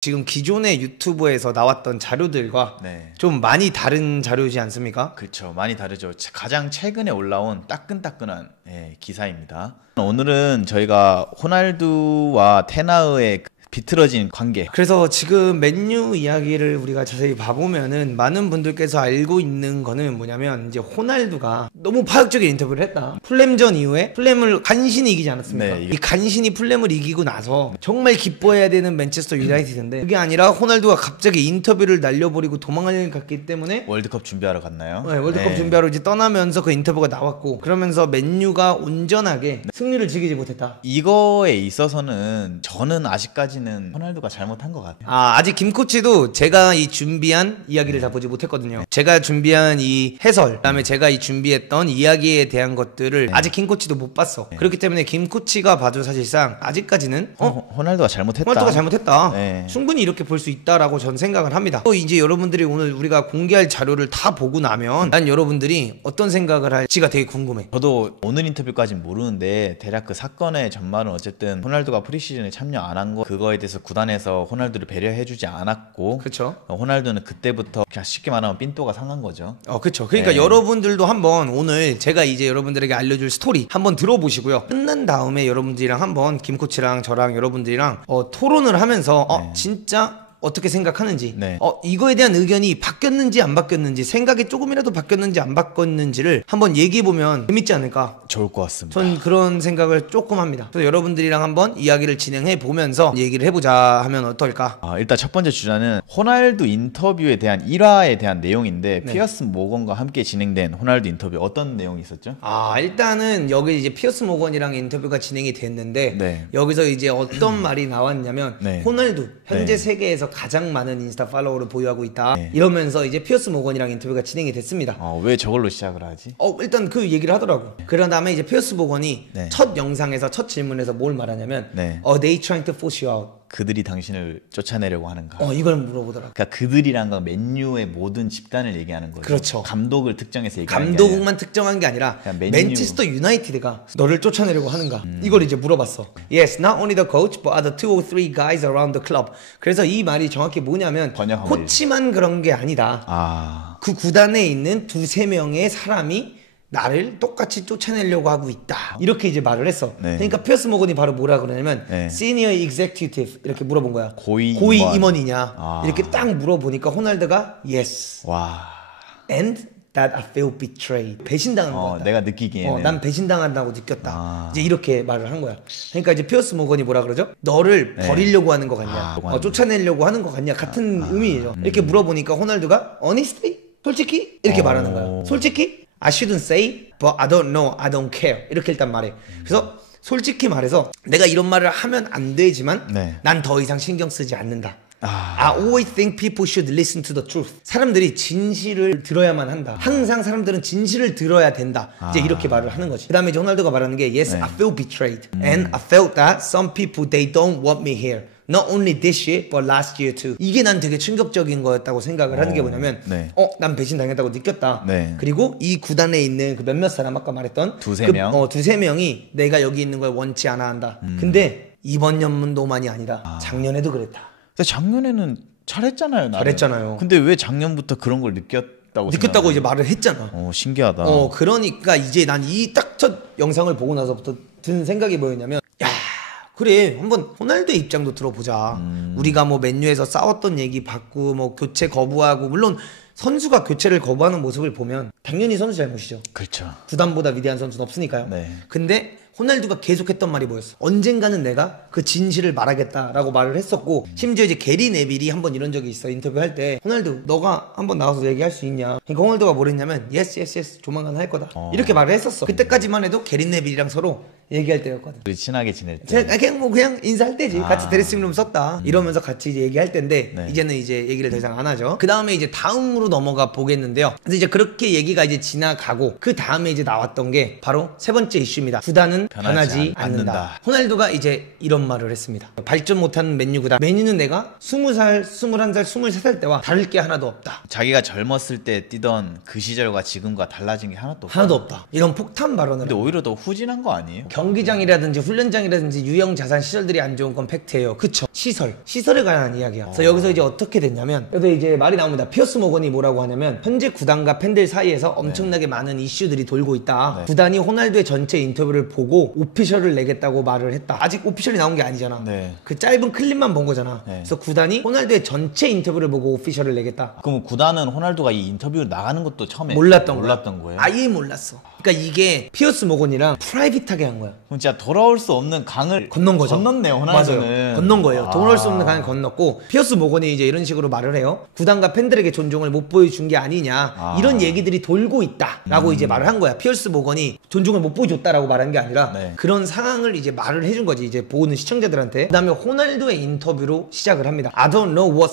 지금 기존의 유튜브에서 나왔던 자료들과 좀 많이 다른 자료지 않습니까? 그렇죠. 많이 다르죠. 가장 최근에 올라온 따끈따끈한 기사입니다. 오늘은 저희가 호날두와 테나우의 비틀어진 관계, 그래서 지금 맨유 이야기를 우리가 자세히 봐보면은 많은 분들께서 알고 있는 거는 뭐냐면 이제 호날두가 너무 파격적인 인터뷰를 했다. 풀램전 이후에 풀램을 간신히 이기지 않았습니까? 이 간신히 풀램을 이기고 나서 정말 기뻐해야 되는 맨체스터 유나이티드인데 그게 아니라 호날두가 갑자기 인터뷰를 날려버리고 도망을 갔기 때문에 월드컵 준비하러 갔나요? 네, 월드컵 준비하러 이제 떠나면서 그 인터뷰가 나왔고, 그러면서 맨유가 온전하게 승리를 지키지 못했다. 이거에 있어서는 저는 아직까지는 호날두가 잘못한 것 같아요. 아직 김 코치도 제가 이 준비한 이야기를 다 보지 못했거든요. 제가 준비한 이 해설, 그다음에 제가 이 준비했던 이야기에 대한 것들을 아직 김 코치도 못 봤어. 그렇기 때문에 김 코치가 봐도 사실상 아직까지는 호날두가 잘못했다. 호날두가 잘못했다. 충분히 이렇게 볼 수 있다라고 전 생각을 합니다. 또 이제 여러분들이 오늘 우리가 공개할 자료를 다 보고 나면 난 여러분들이 어떤 생각을 할지가 되게 궁금해. 저도 오늘 인터뷰까지는 모르는데 대략 그 사건의 전말은 어쨌든 호날두가 프리시즌에 참여 안 한 거, 그거에 대해서 구단에서 호날두를 배려해주지 않았고, 그렇죠. 호날두는 그때부터 그냥 쉽게 말하면 삔또가 상한 거죠. 그렇죠. 그러니까 여러분들도 한번 오늘 제가 이제 여러분들에게 알려줄 스토리 한번 들어보시고요. 끝난 다음에 여러분들이랑 한번 김 코치랑 저랑 여러분들이랑 토론을 하면서 진짜 어떻게 생각하는지, 이거에 대한 의견이 바뀌었는지 안 바뀌었는지, 생각이 조금이라도 바뀌었는지 안 바뀌었는지를 한번 얘기해보면 재밌지 않을까? 좋을 것 같습니다. 전 그런 생각을 조금 합니다. 그래서 여러분들이랑 한번 이야기를 진행해 보면서 얘기를 해보자 하면 어떨까? 일단 첫 번째 주자는 호날두 인터뷰에 대한 1화에 대한 내용인데, 피어스 모건과 함께 진행된 호날두 인터뷰 어떤 내용이 있었죠? 일단은 여기 이제 피어스 모건이랑 인터뷰가 진행이 됐는데 여기서 이제 어떤 말이 나왔냐면 호날두 현재 세계에서 가장 많은 인스타 팔로워를 보유하고 있다, 이러면서 이제 피어스 모건이랑 인터뷰가 진행이 됐습니다. 왜 저걸로 시작을 하지? 일단 그 얘기를 하더라고. 그런 다음에 이제 피어스 모건이 첫 영상에서 첫 질문에서 뭘 말하냐면 they trying to force you out. 그들이 당신을 쫓아내려고 하는가? 이걸 물어보더라고. 그러니까 그들이란 건 맨유의 모든 집단을 얘기하는 거죠. 그렇죠. 감독을 특정해서 얘기하는 감독만 특정한 게 아니라 맨체스터 유나이티드가 너를 쫓아내려고 하는가? 이걸 이제 물어봤어. Yes, not only the coach, but other 2 or 3 guys around the club. 그래서 이 말이 정확히 뭐냐면 코치만 그런 게 아니다. 그 구단에 있는 2-3명의 사람이 나를 똑같이 쫓아내려고 하고 있다, 이렇게 이제 말을 했어. 그러니까 피어스 모건이 바로 뭐라 그러냐면 Senior Executive 이렇게 물어본 거야. 고위 임원이냐? 이렇게 딱 물어보니까 호날두가 Yes. And that I feel betrayed. 배신당한 거야. 내가 느끼기에는 난 배신당한다고 느꼈다. 이제 이렇게 말을 한 거야. 그러니까 이제 피어스 모건이 뭐라 그러죠? 너를 버리려고 하는 거 같냐? 쫓아내려고 하는 거 같냐? 같은 의미죠. 이렇게 물어보니까 호날두가 honestly? 솔직히? 이렇게 말하는 거야. 솔직히? I shouldn't say, but I don't know, I don't care. 이렇게 일단 말해. 그래서 솔직히 말해서 내가 이런 말을 하면 안 되지만 난 더 이상 신경 쓰지 않는다. I always think people should listen to the truth. 사람들이 진실을 들어야만 한다. 항상 사람들은 진실을 들어야 된다. 이제 이렇게 말을 하는 거지. 그 다음에 이제 호날두가 말하는 게 Yes, I feel betrayed. And I felt that some people, they don't want me here. Not only this year, but last year too. 이게 난 되게 충격적인 거였다고 생각을 하는 게 뭐냐면 난 배신당했다고 느꼈다. 그리고 이 구단에 있는 그 몇몇 사람, 아까 말했던 두세 명? 두세 명이 내가 여기 있는 걸 원치 않아 한다. 근데 이번 연도만이 아니라 작년에도 그랬다. 근데 작년에는 잘했잖아요. 나는. 잘했잖아요. 근데 왜 작년부터 그런 걸 느꼈다고 이제 말을 했잖아. 신기하다. 그러니까 이제 난 이 딱 첫 영상을 보고 나서부터 든 생각이 뭐였냐면, 그래, 한번 호날두의 입장도 들어보자. 우리가 뭐 맨유에서 싸웠던 얘기 받고 뭐 교체 거부하고, 물론 선수가 교체를 거부하는 모습을 보면 당연히 선수 잘못이죠. 그렇죠. 구단보다 위대한 선수는 없으니까요. 근데 호날두가 계속했던 말이 뭐였어? 언젠가는 내가 그 진실을 말하겠다라고 말을 했었고, 심지어 이제 게리 네빌이 한번 이런 적이 있어. 인터뷰할 때 호날두 너가 한번 나와서 얘기할 수 있냐? 그러니까 호날두가 뭐랬냐면 yes 조만간 할 거다, 이렇게 말을 했었어. 그때까지만 해도 게리 네빌이랑 서로 얘기할 때였거든. 우리 친하게 지낼 때 그냥 인사할 때지. 같이 드레싱룸 썼다 이러면서 같이 이제 얘기할 때인데 이제는 이제 얘기를 더 이상 안 하죠. 그 다음에 이제 다음으로 넘어가 보겠는데요. 그래서 이제 그렇게 얘기가 이제 지나가고, 그 다음에 이제 나왔던 게 바로 세 번째 이슈입니다. 구단은 변하지 않는다. 호날두가 이제 이런 말을 했습니다. 발전 못하는 맨유 구단. 맨유는 내가 20살, 21살, 23살 때와 다를 게 하나도 없다. 자기가 젊었을 때 뛰던 그 시절과 지금과 달라진 게 하나도 없다. 이런 폭탄 발언을. 근데 오히려 더 후진한 거 아니에요? 경기장이라든지 훈련장이라든지 유형 자산 시설들이 안 좋은 건 팩트예요. 그쵸? 시설에 관한 이야기야. 그래서 여기서 이제 어떻게 됐냐면 여기서 이제 말이 나옵니다. 피어스 모건이 뭐라고 하냐면 현재 구단과 팬들 사이에서 엄청나게 많은 이슈들이 돌고 있다. 구단이 호날두의 전체 인터뷰를 보고 오피셜을 내겠다고 말을 했다. 아직 오피셜이 나온 게 아니잖아. 그 짧은 클립만 본 거잖아. 그래서 구단이 호날두의 전체 인터뷰를 보고 오피셜을 내겠다. 그럼 구단은 호날두가 이 인터뷰 나가는 것도 처음에 몰랐던 거예요? 아예 몰랐어. 그러니까 이게 피어스 모건이랑 프라이빗하게 한 거야. 그럼 진짜 돌아올 수 없는 강을 건넌 거죠. 건넜네요, 호날두는. 맞아요. 건넌 거예요. 돌아올 수 없는 강을 건넜고 피어스 모건이 이제 이런 식으로 말을 해요. 구단과 팬들에게 존중을 못 보여준 게 아니냐. 이런 얘기들이 돌고 있다라고 이제 말을 한 거야. 피어스 모건이 존중을 못 보여줬다라고 말한 게 아니라 그런 상황을 이제 말을 해준 거지. 이제 보는 시청자들한테. 그다음에 호날두의 인터뷰로 시작을 합니다. I don't know what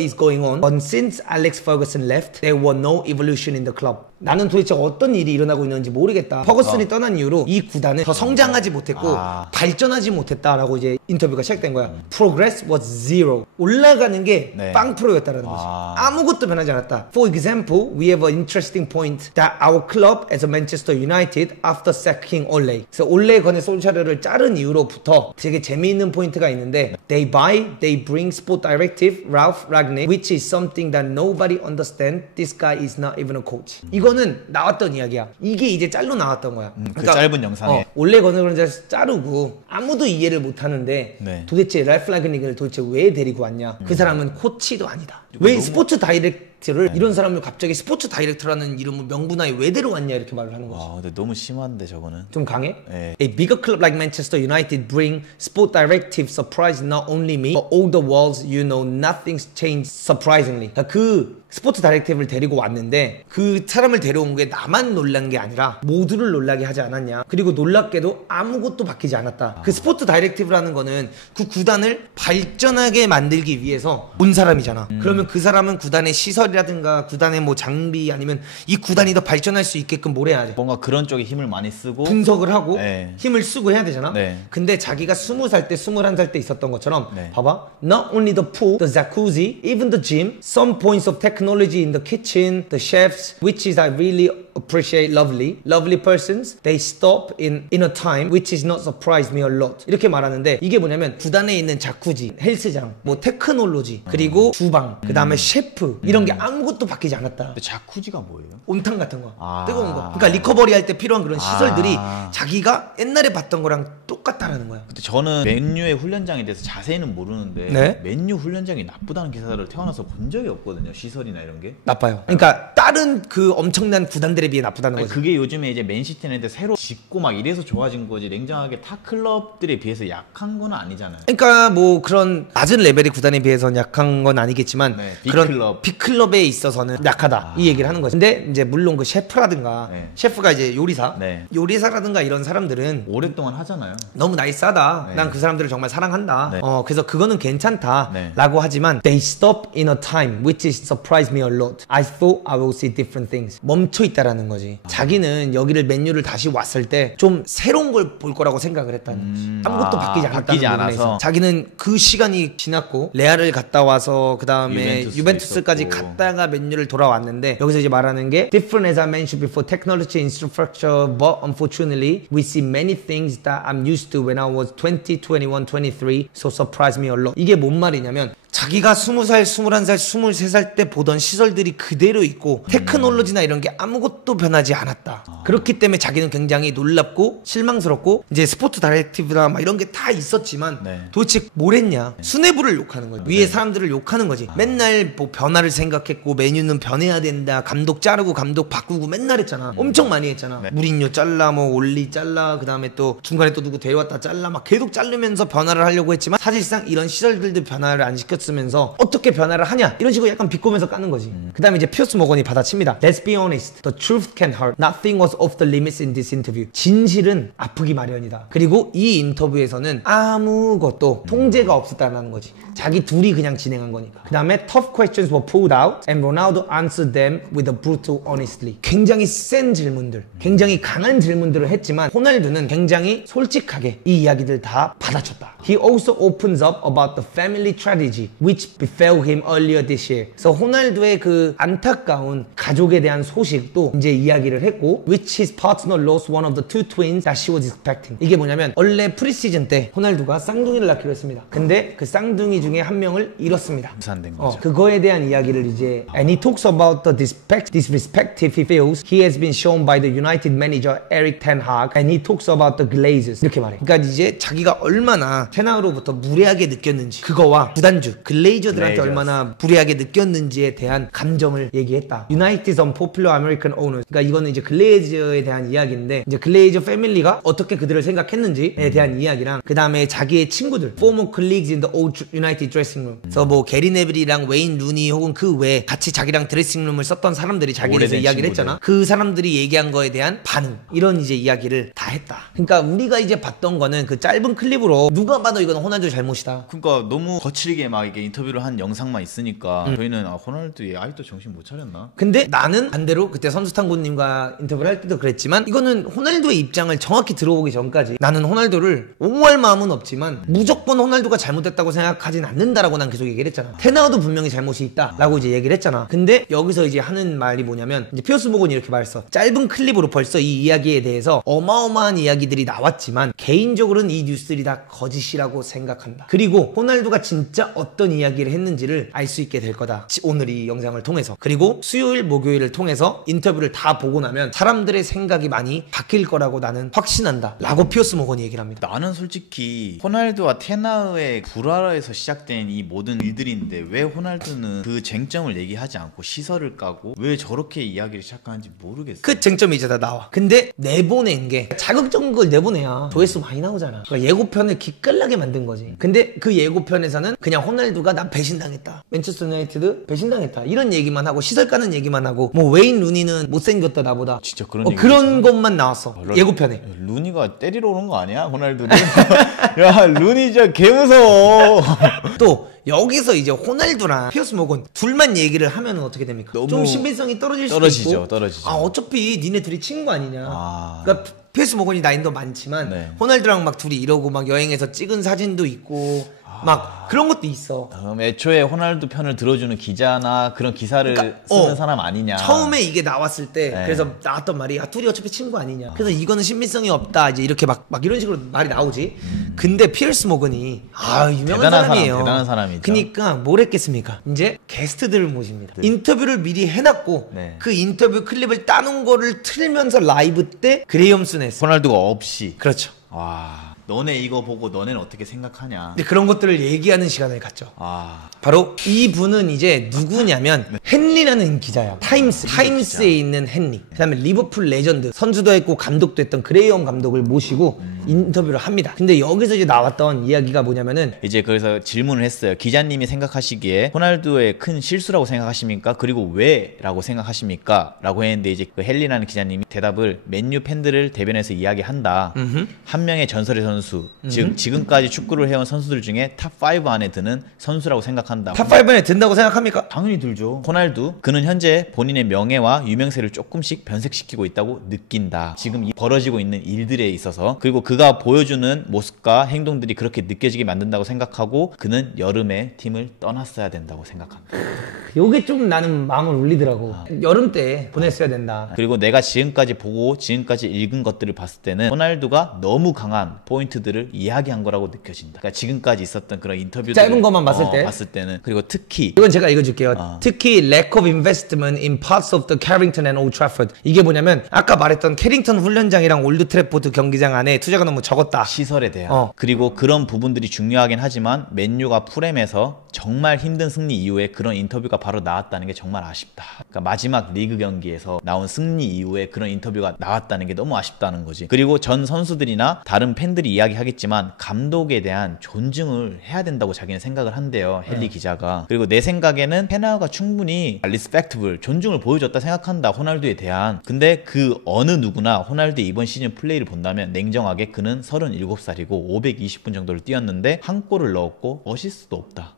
is going on, but since Alex Ferguson left, there was no evolution in the club. 나는 도대체 어떤 일이 일어나고 있는지 모르겠다. 퍼거슨이 떠난 이후로 이 구단은 더 성장하지 못했고 발전하지 못했다라고 이제 인터뷰가 시작된 거야. Progress was zero. 올라가는 게 0%였다라는 거지. 아무것도 변하지 않았다. For example, we have an interesting point that our club as a Manchester United after sacking Ole. 그래서 올레 건의 솔샤르를 자른 이후로부터 되게 재미있는 포인트가 있는데 they bring sport directive Ralph Ragnick, which is something that nobody understands. This guy is not even a coach. 이거는 나왔던 이야기야. 이게 이제 짤로 나왔던 거야. 그 짧은 영상에. 올레 건을 자르고 아무도 이해를 못 하는데 도대체 랄프 라그닉을 도대체 왜 데리고 왔냐. 그 사람은 코치도 아니다. 왜 스포츠 다이렉터를 이런 사람을 갑자기 스포츠 다이렉터라는 이름을 명분하에 왜 데려왔냐 이렇게 말을 하는 거지. 근데 너무 심한데 저거는. 좀 강해? A bigger club like Manchester United bring sport directive surprise not only me but all the world. You know nothing's changed surprisingly. 그 스포츠 다이렉티브를 데리고 왔는데 그 사람을 데려온 게 나만 놀란 게 아니라 모두를 놀라게 하지 않았냐. 그리고 놀랍게도 아무것도 바뀌지 않았다. 그 스포츠 다이렉티브라는 거는 그 구단을 발전하게 만들기 위해서 온 사람이잖아. 그러면 그 사람은 구단의 시설이라든가 구단의 뭐 장비 아니면 이 구단이 더 발전할 수 있게끔 뭘 해야 돼? 뭔가 그런 쪽에 힘을 많이 쓰고 분석을 하고 힘을 쓰고 해야 되잖아. 근데 자기가 20살 때 21살 때 있었던 것처럼 봐봐. Not only the pool, the jacuzzi, even the gym, some points of technology in the kitchen, the chefs, which is I really appreciate lovely persons. They stop in a time which is not surprised me a lot. 이렇게 말하는데 이게 뭐냐면 구단에 있는 자쿠지, 헬스장, 뭐 테크놀로지, 그리고 주방, 그 다음에 셰프 이런 게 아무것도 바뀌지 않았다. 근데 자쿠지가 뭐예요? 온탕 같은 거, 뜨거운 거. 그러니까 리커버리 할 때 필요한 그런 시설들이 자기가 옛날에 봤던 거랑 똑같다라는 거야. 근데 저는 맨유의 훈련장에 대해서 자세히는 모르는데 맨유 훈련장이 나쁘다는 기사를 태어나서 본 적이 없거든요. 시설이나 이런 게 나빠요. 그러니까 다른 그 엄청난 구단들에 비해 나쁘다는 거지. 그게 요즘에 이제 맨시티는 새로 짓고 막 이래서 좋아진 거지 냉정하게 타 클럽들에 비해서 약한 건 아니잖아요. 그러니까 뭐 그런 낮은 레벨의 구단에 비해서는 약한 건 아니겠지만 그런 빅클럽에 있어서는 약하다 이 얘기를 하는 거지. 근데 이제 물론 그 셰프라든가 셰프가 이제 요리사라든가 이런 사람들은 오랫동안 하잖아요. 너무 나이스하다. 난 그 사람들을 정말 사랑한다. 그래서 그거는 괜찮다 라고 하지만 They stop in a time which is surprised me a lot. I thought I will see different things. 멈춰 있다라는 거지. 자기는 여기를 맨유를 다시 왔을 때 좀 새로운 걸 볼 거라고 생각을 했다는 거지. 아무것도 바뀌지 않아서 자기는 그 시간이 지났고 레알을 갔다 와서 그 다음에 유벤투스까지 갔다가 맨유를 돌아왔는데 여기서 이제 말하는 게 Different as I mentioned before technology infrastructure but unfortunately we see many things that I'm used to when I was 20, 21, 23 so surprise me a lot. 이게 뭔 말이냐면 자기가 20살, 21살, 23살 때 보던 시설들이 그대로 있고 테크놀로지나 이런 게 아무것도 변하지 않았다. 그렇기 때문에 자기는 굉장히 놀랍고 실망스럽고 이제 스포츠 다이렉티브나 막 이런 게 다 있었지만 도대체 뭘 했냐. 수뇌부를 욕하는 거지. 위에 사람들을 욕하는 거지. 맨날 뭐 변화를 생각했고 메뉴는 변해야 된다. 감독 자르고 감독 바꾸고 맨날 했잖아. 엄청 많이 했잖아. 무리뉴 잘라 뭐 올리 잘라 그 다음에 또 중간에 또 누구 데려왔다 잘라 막 계속 자르면서 변화를 하려고 했지만 사실상 이런 시설들도 변화를 안 시켰으면서 어떻게 변화를 하냐 이런 식으로 약간 비꼬면서 까는 거지. 그 다음에 이제 피어스 모건이 받아칩니다. Let's be honest. The truth can hurt. Nothing was off the limits in this interview. 진실은 아프기 마련이다. 그리고 이 인터뷰에서는 아무것도 통제가 없었다는 거지. 자기 둘이 그냥 진행한 거니까. 그 다음에 tough questions were pulled out and Ronaldo answered them with a brutal honestly. 굉장히 센 질문들, 굉장히 강한 질문들을 했지만 호날두는 굉장히 솔직하게 이 이야기들 다 받아쳤다. He also opens up about the family tragedy which befell him earlier this year. 그래서 호날두의 그 안타까운 가족에 대한 소식도 이제 이야기를 했고, which his partner lost one of the two twins that she was expecting. 이게 뭐냐면 원래 프리시즌 때 호날두가 쌍둥이를 낳기로 했습니다. 근데 그 쌍둥이 중에 한 명을 잃었습니다. 무산된 거죠. 그거에 대한 이야기를 이제 and he talks about the disrespect he feels he has been shown by the United manager Erik ten Hag and he talks about the Glazers 이렇게 말해. 그러니까 이제 자기가 얼마나 테나우로부터 무례하게 느꼈는지 그거와 구단주 글레이저들한테 얼마나 무례하게 느꼈는지에 대한 감정을 얘기했다. United's unpopular American owners. 그러니까 이거는 이제 글레이저에 대한 이야기인데 이제 글레이저 패밀리가 어떻게 그들을 생각했는지에 대한 이야기랑 그 다음에 자기의 친구들 former colleagues in the old United dressing room. 그래서 뭐 게리 네빌이랑 웨인 루니 혹은 그 외에 같이 자기랑 드레싱룸을 썼던 사람들이 자기에 대해서 이야기를 했잖아. 그 사람들이 얘기한 거에 대한 반응 이런 이제 이야기를 다 했다. 그러니까 우리가 이제 봤던 거는 그 짧은 클립으로 누가 봐도 이건 호날두 잘못이다. 그러니까 너무 거칠게 막 이게 인터뷰를 한 영상만 있으니까 저희는 호날두 얘 아직도 정신 못 차렸나? 근데 나는 반대로 그때 선수탕구님과 인터뷰를 할 때도 그랬지만 이거는 호날두의 입장을 정확히 들어보기 전까지 나는 호날두를 옹호할 마음은 없지만 무조건 호날두가 잘못됐다고 생각하진 않는다라고 난 계속 얘기를 했잖아. 테나우도 분명히 잘못이 있다 라고 이제 얘기를 했잖아. 근데 여기서 이제 하는 말이 뭐냐면 이제 피어스 모건이 이렇게 말했어. 짧은 클립으로 벌써 이 이야기에 대해서 어마어마한 이야기들이 나왔지만 개인적으로는 이 뉴스들이 다 거짓이라고 생각한다. 그리고 호날두가 진짜 어떤 이야기를 했는지를 알 수 있게 될 거다. 오늘 이 영상을 통해서. 그리고 수요일 목요일을 통해서 인터뷰를 다 보고 나면 사람들의 생각이 많이 바뀔 거라고 나는 확신한다 라고 피어스 모건이 얘기를 합니다. 나는 솔직히 호날두와 테나우의 불화에서 시작된 이 모든 일들인데 왜 호날두는 그 쟁점을 얘기하지 않고 시설을 까고 왜 저렇게 이야기를 시작하는지 모르겠어. 그 쟁점이 이제 다 나와. 근데 내보낸 게 자극적인 걸 내보내야 조회수 많이 나오잖아. 그러니까 예고편을 기깔나게 만든 거지. 근데 그 예고편에서는 그냥 호날두가 난 배신당했다, 맨체스터 유나이티드 배신당했다 이런 얘기만 하고 시설 까는 얘기만 하고 뭐 웨인 루니는 못생겼다 나보다 진짜 그런 얘기 그런 것만 나왔어. 예고편에. 루니가 때리러 오는 거 아니야? 호날두는? 야 루니 진짜 개무서워. 또 여기서 이제 호날두랑 피어스 모건 둘만 얘기를 하면은 어떻게 됩니까? 너무 좀 신빙성이 떨어질 수도 있고. 떨어지죠. 아 어차피 니네 둘이 친구 아니냐. 그러니까 피어스 모건이 나이도 많지만 네. 호날두랑 막 둘이 이러고 막 여행에서 찍은 사진도 있고 막 그런 것도 있어. 애초에 호날두 편을 들어주는 기자나 그런 기사를 쓰는 사람 아니냐. 처음에 이게 나왔을 때 그래서 나왔던 말이 야 둘이 어차피 친구 아니냐. 그래서 이거는 신빙성이 없다 이제 이렇게 막 이런 식으로 말이 나오지. 근데 피어스 모건이 유명한 사람이에요. 대단한 사람이죠. 그러니까 뭘 했겠습니까? 이제 게스트들을 모십니다. 인터뷰를 미리 해놨고 그 인터뷰 클립을 따놓은 거를 틀면서 라이브 때 그레이엄 스네스 호날두가 없이. 그렇죠. 와. 너네 이거 보고 너네는 어떻게 생각하냐. 근데 그런 것들을 얘기하는 시간을 갖죠. 바로 이 분은 이제 누구냐면 헨리라는 기자야. 타임스에 있는 헨리. 그다음에 리버풀 레전드 선수도 했고 감독도 했던 그레이엄 감독을 모시고 인터뷰를 합니다. 근데 여기서 이제 나왔던 이야기가 뭐냐면은 이제 그래서 질문을 했어요. 기자님이 생각하시기에 호날두의 큰 실수라고 생각하십니까? 그리고 왜? 라고 생각하십니까? 라고 했는데 이제 그 헨리라는 기자님이 대답을 맨유 팬들을 대변해서 이야기한다. 한 명의 전설의 선수, 즉 지금까지 축구를 해온 선수들 중에 탑5 안에 드는 선수라고 생각한다. 탑5 안에 든다고 생각합니까? 당연히 들죠. 호날두, 그는 현재 본인의 명예와 유명세를 조금씩 변색시키고 있다고 느낀다. 지금 벌어지고 있는 일들에 있어서. 그리고 그가 보여주는 모습과 행동들이 그렇게 느껴지게 만든다고 생각하고 그는 여름에 팀을 떠났어야 된다고 생각한다. 요게 좀 나는 마음을 울리더라고. 여름 때 보냈어야 된다. 그리고 내가 지금까지 보고 지금까지 읽은 것들을 봤을 때는 호날두가 너무 강한 포인트들을 이야기한 거라고 느껴진다. 그러니까 지금까지 있었던 그런 인터뷰들 짧은 것만 봤을 때는 그리고 특히 이건 제가 읽어줄게요. 특히 lack of investment in parts of the Carrington and Old Trafford. 이게 뭐냐면 아까 말했던 캐링턴 훈련장이랑 올드 트래포드 경기장 안에 투자가 너무 적었다. 시설에 대한. 그리고 그런 부분들이 중요하긴 하지만 맨유가 풀엠에서 정말 힘든 승리 이후에 그런 인터뷰가 바로 나왔다는 게 정말 아쉽다. 그러니까 마지막 리그 경기에서 나온 승리 이후에 그런 인터뷰가 나왔다는 게 너무 아쉽다는 거지. 그리고 전 선수들이나 다른 팬들이 이야기하겠지만 감독에 대한 존중을 해야 된다고 자기는 생각을 한대요. 헨리 기자가. 그리고 내 생각에는 테나우가 충분히 respectable, 존중을 보여줬다 생각한다. 호날두에 대한. 근데 그 어느 누구나 호날두의 이번 시즌 플레이를 본다면 냉정하게 그는 37살이고 520분 정도를 뛰었는데 한 골을 넣었고 어시스트도 없다.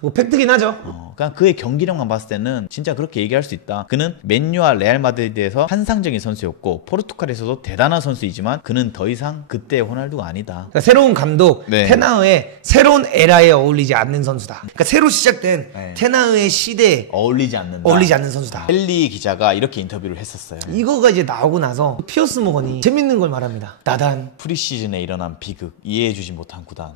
뭐 팩트긴 하죠. 그냥 그의 경기력만 봤을 때는 진짜 그렇게 얘기할 수 있다. 그는 맨유와 레알 마드리드에서 환상적인 선수였고 포르투갈에서도 대단한 선수이지만 그는 더 이상 그때의 호날두가 아니다. 그러니까 새로운 감독 네. 테나흐의 새로운 에라에 어울리지 않는 선수다. 그러니까 새로 시작된 네. 테나흐의 시대에 어울리지 않는다. 어울리지 않는 선수다. 헨리 기자가 이렇게 인터뷰를 했었어요. 이거가 이제 나오고 나서 피어스 모건이 재밌는 걸 말합니다. 나단 프리시즌에 일어난 비극, 이해해주지 못한 구단.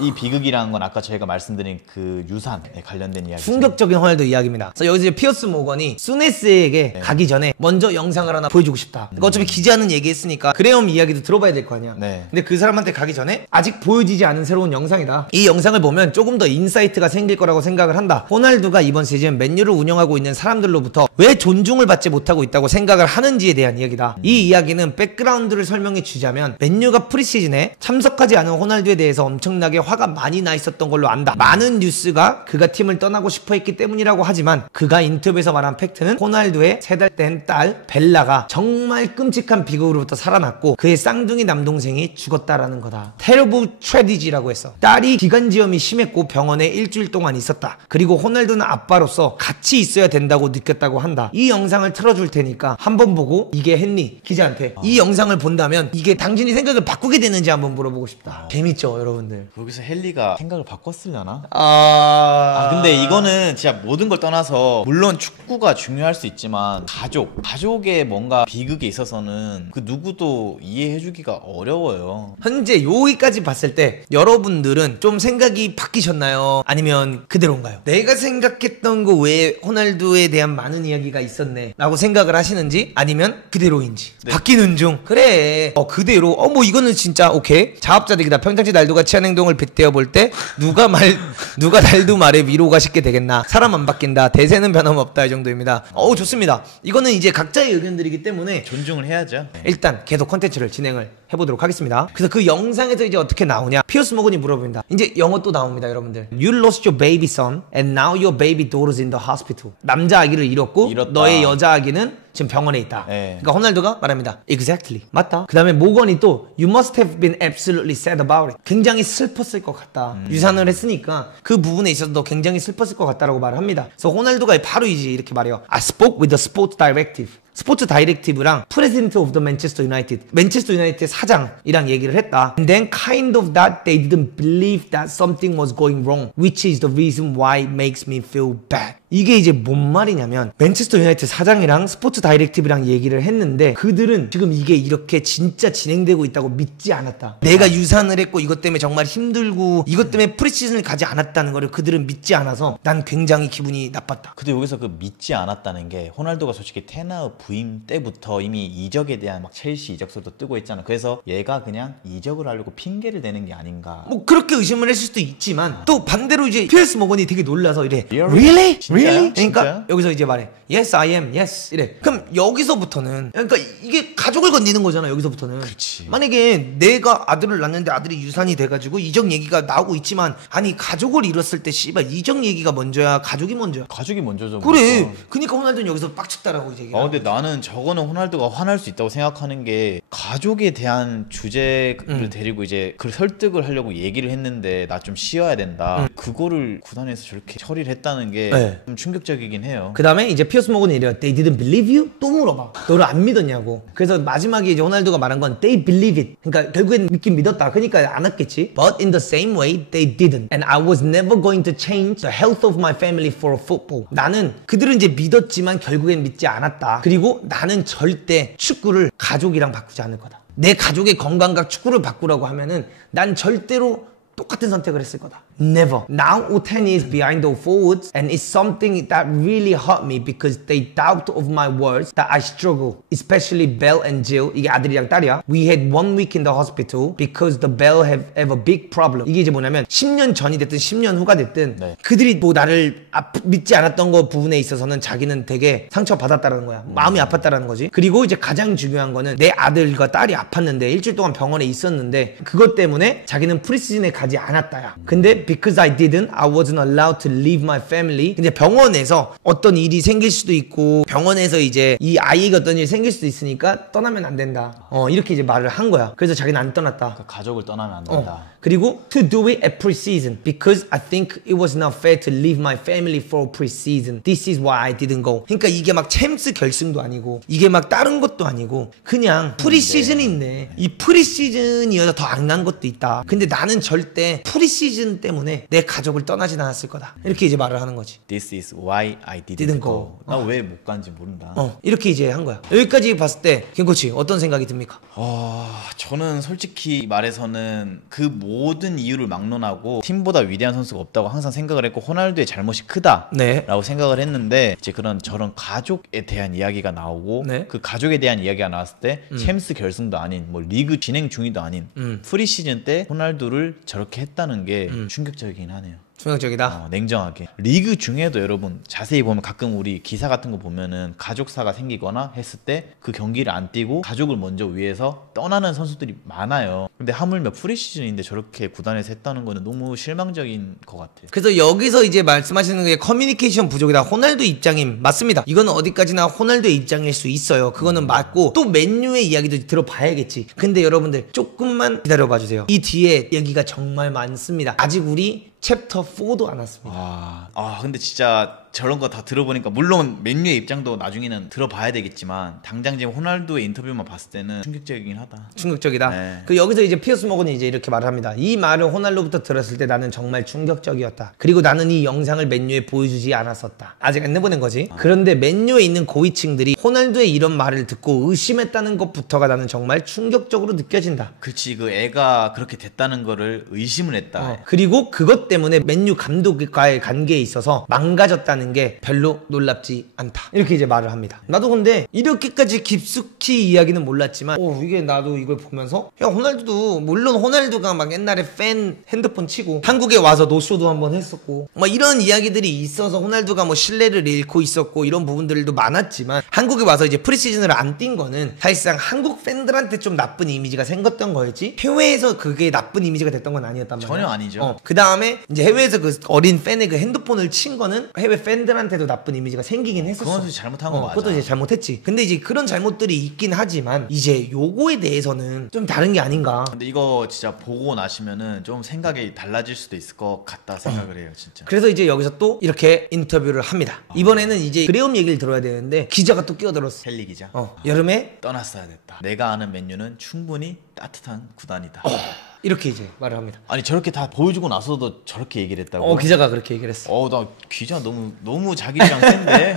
이 비극이라는 건 아까 저희가 말씀드린 그 유산에 관련된 이야기죠. 충격적인 호날두 이야기입니다. 그래서 여기서 이제 피어스 모건이 수네스에게 가기 전에 먼저 영상을 하나 보여주고 싶다. 그러니까 어차피 기자는 얘기했으니까 그레엄 이야기도 들어봐야 될 거 아니야. 네. 근데 그 사람한테 가기 전에 아직 보여지지 않은 새로운 영상이다. 이 영상을 보면 조금 더 인사이트가 생길 거라고 생각을 한다. 호날두가 이번 시즌 맨유를 운영하고 있는 사람들로부터 왜 존중을 받지 못하고 있다고 생각을 하는지에 대한 이야기다. 이 이야기는 백그라운드를 설명해 주자면 맨유가 프리시즌에 참석하지 않은 호날두에 대해서 엄청나게 화가 많이 나 있었던 걸로 안다. 많은 뉴스가 그가 팀을 떠나고 싶어 했기 때문이라고 하지만 그가 인터뷰에서 말한 팩트는 호날두의 3달 된 딸 벨라가 정말 끔찍한 비극으로부터 살아났고 그의 쌍둥이 남동생이 죽었다라는 거다. Terrible tragedy라고 했어. 딸이 기관지염이 심했고 병원에 일주일 동안 있었다. 그리고 호날두는 아빠로서 같이 있어야 된다고 느꼈다고 한다. 이 영상을 틀어줄 테니까 한번 보고 이게 헨리 기자한테 이 영상을 본다면 이게 당신이 생각을 바꾸게 되는지 한번 물어보고 싶다. 재밌죠 여러분들. 여기서 헨리가 생각을 바꿨으려나? 아 근데 이거는 진짜 모든 걸 떠나서 물론 축구가 중요할 수 있지만 가족의 뭔가 비극에 있어서는 그 누구도 이해해주기가 어려워요. 현재 여기까지 봤을 때 여러분들은 좀 생각이 바뀌셨나요? 아니면 그대로인가요? 내가 생각했던 거 외에 호날두에 대한 많은 이야기가 있었네 라고 생각을 하시는지 아니면 그대로인지 바뀌는 중 그래 그대로 뭐 이거는 진짜 오케이 자업자득이다. 평상시 날두가 취한 행동을 빗대어 볼 때 누가 날두 말에 위로가 쉽게 되겠나. 사람 안 바뀐다. 대세는 변함없다. 이 정도입니다. 좋습니다. 이거는 이제 각자의 의견들이기 때문에 존중을 해야죠. 일단 계속 컨텐츠를 진행을 해보도록 하겠습니다. 그래서 그 영상에서 이제 어떻게 나오냐. 피어스 모건이 물어봅니다. 이제 영어 또 나옵니다 여러분들. You lost your baby son and now your baby daughter's in the hospital. 남자 아기를 잃었고 너의 여자 아기는 지금 병원에 있다. 네. 그러니까 호날두가 말합니다. Exactly. 맞다. 그 다음에 모건이 또 You must have been absolutely sad about it. 굉장히 슬펐을 것 같다. 유산을 했으니까 그 부분에 있어서 너 굉장히 슬펐을 것 같다라고 말을 합니다. 그래서 호날두가 바로 이제 이렇게 말해요. I spoke with the sports directive. 스포츠 다이렉티브랑 President of the Manchester United, 맨체스터 유나이티드 사장이랑 얘기를 했다. And then kind of that they didn't believe that something was going wrong, which is the reason why it makes me feel bad. 이게 이제 뭔 말이냐면 맨체스터 유나이티드 사장이랑 스포츠 다이렉티브랑 얘기를 했는데 그들은 지금 이게 이렇게 진짜 진행되고 있다고 믿지 않았다. 내가 유산을 했고 이것 때문에 정말 힘들고 이것 때문에 프리시즌을 가지 않았다는 거를 그들은 믿지 않아서 난 굉장히 기분이 나빴다. 근데 여기서 그 믿지 않았다는 게 호날두가 솔직히 테나흐 부임 때부터 이미 이적에 대한 막 첼시 이적설도 뜨고 있잖아. 그래서 얘가 그냥 이적을 하려고 핑계를 대는 게 아닌가. 뭐 그렇게 의심을 했을 수도 있지만 또 반대로 이제 피어스 모건이 되게 놀라서 이래. Really? Really? 진짜요? 그러니까 여기서 이제 말해. Yes, I am. Yes. 이래. 그럼 여기서부터는 그러니까 이게 가족을 건드는 거잖아. 여기서부터는. 그렇지. 만약에 내가 아들을 낳는데 아들이 유산이 돼가지고 이적 얘기가 나오고 있지만 아니 가족을 잃었을 때 씨발 이적 얘기가 먼저야 가족이 먼저야. 가족이 먼저죠. 그래. 그러니까 호날두는 여기서 빡쳤다라고 이제 얘기를. 근데 나는 저거는 호날두가 화날 수 있다고 생각하는 게 가족에 대한 주제를 데리고 이제 그 설득을 하려고 얘기를 했는데 나 좀 쉬어야 된다. 그거를 구단에서 저렇게 처리를 했다는 게 좀 충격적이긴 해요. 그 다음에 이제 피어스 모건이 이래요. They didn't believe you? 또 물어봐. 너를 안 믿었냐고. 그래서 마지막에 이제 호날두가 말한 건 They believe it. 그러니까 결국엔 믿긴 믿었다. 그러니까 안 왔겠지. But in the same way, they didn't. And I was never going to change the health of my family for football. 나는 그들은 이제 믿었지만 결국엔 믿지 않았다. 그리고 나는 절대 축구를 가족이랑 바꾸지 않을 거다. 내 가족의 건강과 축구를 바꾸라고 하면은 난 절대로 똑같은 선택을 했을 거다. Never. Now Otani is behind the forwards and it's something that really hurt me because they doubt of my words that I struggle. Especially Belle and Jill. 이게 아들이랑 딸이야. We had 1 week in the hospital because the Belle have a big problem. 이게 이제 뭐냐면 10년 전이 됐든 10년 후가 됐든 그들이 뭐 나를 믿지 않았던 거 부분에 있어서는 자기는 되게 상처받았다라는 거야. 마음이 아팠다라는 거지. 그리고 이제 가장 중요한 거는 내 아들과 딸이 아팠는데 일주일 동안 병원에 있었는데 그것 때문에 자기는 프리시즌에 가지 가지 않았다야. 근데 because I didn't, I wasn't allowed to leave my family. 근데 병원에서 어떤 일이 생길 수도 있고 병원에서 이제 이 아이가 어떤 일이 생길 수도 있으니까 떠나면 안 된다. 이렇게 이제 말을 한 거야. 그래서 자기는 안 떠났다. 그 가족을 떠나면 안 된다. 그리고 to do it at preseason because I think it was not fair to leave my family for preseason. This is why I didn't go. 그러니까 이게 막 챔스 결승도 아니고 이게 막 다른 것도 아니고 그냥 프리시즌인데 이 프리시즌이어서 더 안 난 것도 있다. 근데 나는 절대 프리시즌 때문에 내 가족을 떠나진 않았을 거다. 이렇게 이제 말을 하는 거지. This is why I didn't go. 나 왜 못 간지 모른다. 이렇게 이제 한 거야. 여기까지 봤을 때 김코치 어떤 생각이 듭니까? 저는 솔직히 말해서는 그 모든 이유를 막론하고 팀보다 위대한 선수가 없다고 항상 생각을 했고 호날두의 잘못이 크다 네. 라고 생각을 했는데 이제 저런 가족에 대한 이야기가 나오고 네. 그 가족에 대한 이야기가 나왔을 때 챔스 결승도 아닌 뭐 리그 진행 중이도 아닌 프리시즌 때 호날두를 저렇게 했다는 게 충격적이긴 하네요. 충격적이다. 냉정하게. 리그 중에도 여러분 자세히 보면 가끔 우리 기사 같은 거 보면은 가족사가 생기거나 했을 때 그 경기를 안 뛰고 가족을 먼저 위해서 떠나는 선수들이 많아요. 근데 하물며 프리시즌인데 저렇게 구단에서 했다는 거는 너무 실망적인 것 같아요. 그래서 여기서 이제 말씀하시는 게 커뮤니케이션 부족이다. 호날두 입장임 맞습니다. 이거는 어디까지나 호날두의 입장일 수 있어요. 그거는 맞고 또 맨유의 이야기도 들어봐야겠지. 근데 여러분들 조금만 기다려봐 주세요. 이 뒤에 얘기가 정말 많습니다. 아직 우리 챕터 4도 안 왔습니다. 근데 진짜 저런 거 다 들어보니까 물론 맨유의 입장도 나중에는 들어봐야 되겠지만 당장 지금 호날두의 인터뷰만 봤을 때는 충격적이긴 하다. 충격적이다. 네. 그 여기서 이제 피어스 모건이 이제 이렇게 말을 합니다. 이 말을 호날두부터 들었을 때 나는 정말 충격적이었다. 그리고 나는 이 영상을 맨유에 보여주지 않았었다. 아직 안 내보낸 거지. 그런데 맨유에 있는 고위층들이 호날두의 이런 말을 듣고 의심했다는 것부터가 나는 정말 충격적으로 느껴진다. 그치, 그 애가 그렇게 됐다는 거를 의심을 했다. 그리고 그것 때문에 맨유 감독과의 관계에 있어서 망가졌다는 게 별로 놀랍지 않다. 이렇게 이제 말을 합니다. 나도 근데 이렇게까지 깊숙이 이야기는 몰랐지만 이게 나도 이걸 보면서 야 호날두도 물론 호날두가 막 옛날에 팬 핸드폰 치고 한국에 와서 노쇼도 한번 했었고 막 이런 이야기들이 있어서 호날두가 뭐 신뢰를 잃고 있었고 이런 부분들도 많았지만 한국에 와서 이제 프리시즌을 안 뛴 거는 사실상 한국 팬들한테 좀 나쁜 이미지가 생겼던 거였지 해외에서 그게 나쁜 이미지가 됐던 건 아니었단 말이야. 전혀 아니죠. 그 다음에 이제 해외에서 그 어린 팬의 그 핸드폰을 친 거는 해외 팬들한테도 나쁜 이미지가 생기긴 했었어. 그건 잘못한 거 맞아. 그것도 이제 잘못했지. 근데 이제 그런 잘못들이 있긴 하지만 이제 요거에 대해서는 좀 다른 게 아닌가. 근데 이거 진짜 보고 나시면은 좀 생각이 달라질 수도 있을 것 같다 생각을 해요, 진짜. 그래서 이제 여기서 또 이렇게 인터뷰를 합니다. 이번에는 이제 그레움 얘기를 들어야 되는데 기자가 또 끼어들었어. 헨리 기자. 여름에 떠났어야 됐다. 내가 아는 맨유는 충분히 따뜻한 구단이다. 이렇게 이제 말을 합니다. 아니 저렇게 다 보여주고 나서도 저렇게 얘기를 했다고? 기자가 그렇게 얘기를 했어. 나 기자 너무 자기 입장 센데.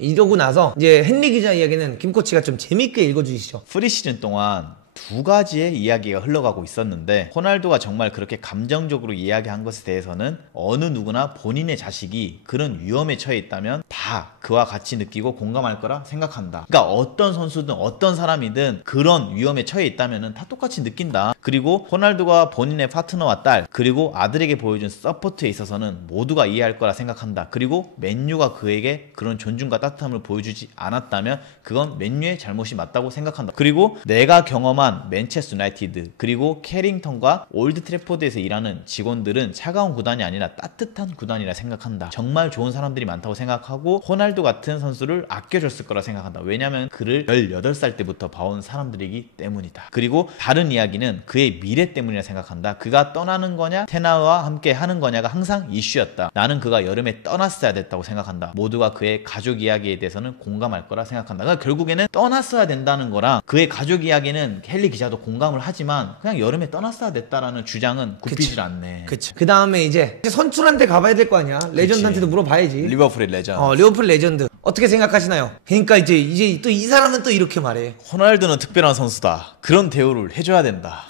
이러고 나서 이제 헨리 기자 이야기는 김 코치가 좀 재밌게 읽어주시죠. 프리시즌 동안 두 가지의 이야기가 흘러가고 있었는데 호날두가 정말 그렇게 감정적으로 이야기한 것에 대해서는 어느 누구나 본인의 자식이 그런 위험에 처해 있다면 다 그와 같이 느끼고 공감할 거라 생각한다. 그러니까 어떤 선수든 어떤 사람이든 그런 위험에 처해 있다면 다 똑같이 느낀다. 그리고 호날두가 본인의 파트너와 딸 그리고 아들에게 보여준 서포트에 있어서는 모두가 이해할 거라 생각한다. 그리고 맨유가 그에게 그런 존중과 따뜻함을 보여주지 않았다면 그건 맨유의 잘못이 맞다고 생각한다. 그리고 내가 경험한 맨체스터 유나이티드 그리고 캐링턴과 올드 트래포드에서 일하는 직원들은 차가운 구단이 아니라 따뜻한 구단이라 생각한다. 정말 좋은 사람들이 많다고 생각하고 호날두 같은 선수를 아껴줬을 거라 생각한다. 왜냐면 그를 18살 때부터 봐온 사람들이기 때문이다. 그리고 다른 이야기는 그의 미래 때문이라 생각한다. 그가 떠나는 거냐 테나와 함께 하는 거냐가 항상 이슈였다. 나는 그가 여름에 떠났어야 됐다고 생각한다. 모두가 그의 가족 이야기에 대해서는 공감할 거라 생각한다. 그러니까 결국에는 떠났어야 된다는 거랑 그의 가족 이야기는 헨리 기자도 공감을 하지만 그냥 여름에 떠났어야 됐다라는 주장은 굽히질 않네. 그치. 그 다음에 이제 선출한테 가봐야 될 거 아니야. 레전드한테도 물어봐야지. 리버풀의 레전드. 리버풀 레전드 어떻게 생각하시나요? 그러니까 이제 또 이 사람은 또 이렇게 말해. 호날두는 특별한 선수다. 그런 대우를 해줘야 된다.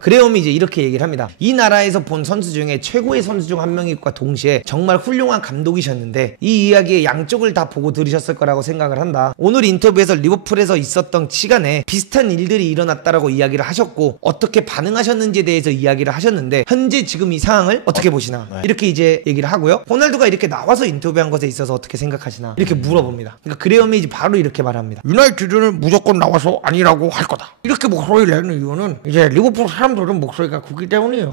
그레움이 이제 이렇게 얘기를 합니다. 이 나라에서 본 선수 중에 최고의 선수 중 한 명일과 동시에 정말 훌륭한 감독이셨는데 이 이야기의 양쪽을 다 보고 들으셨을 거라고 생각을 한다. 오늘 인터뷰에서 리버풀에서 있었던 시간에 비슷한 일들이 일어났다라고 이야기를 하셨고 어떻게 반응하셨는지에 대해서 이야기를 하셨는데 현재 지금 이 상황을 어떻게 보시나 이렇게 이제 얘기를 하고요. 호날두가 이렇게 나와서 인터뷰한 것에 있어서 어떻게 생각하시나 이렇게 물어봅니다. 그러니까 그레움이 이제 바로 이렇게 말합니다. 유나이티드는 무조건 나와서 아니라고 할 거다. 이렇게 목소리를 내는 이유는 이제 리버풀 사람 사람들은 목소리가 굵기 때문이에요.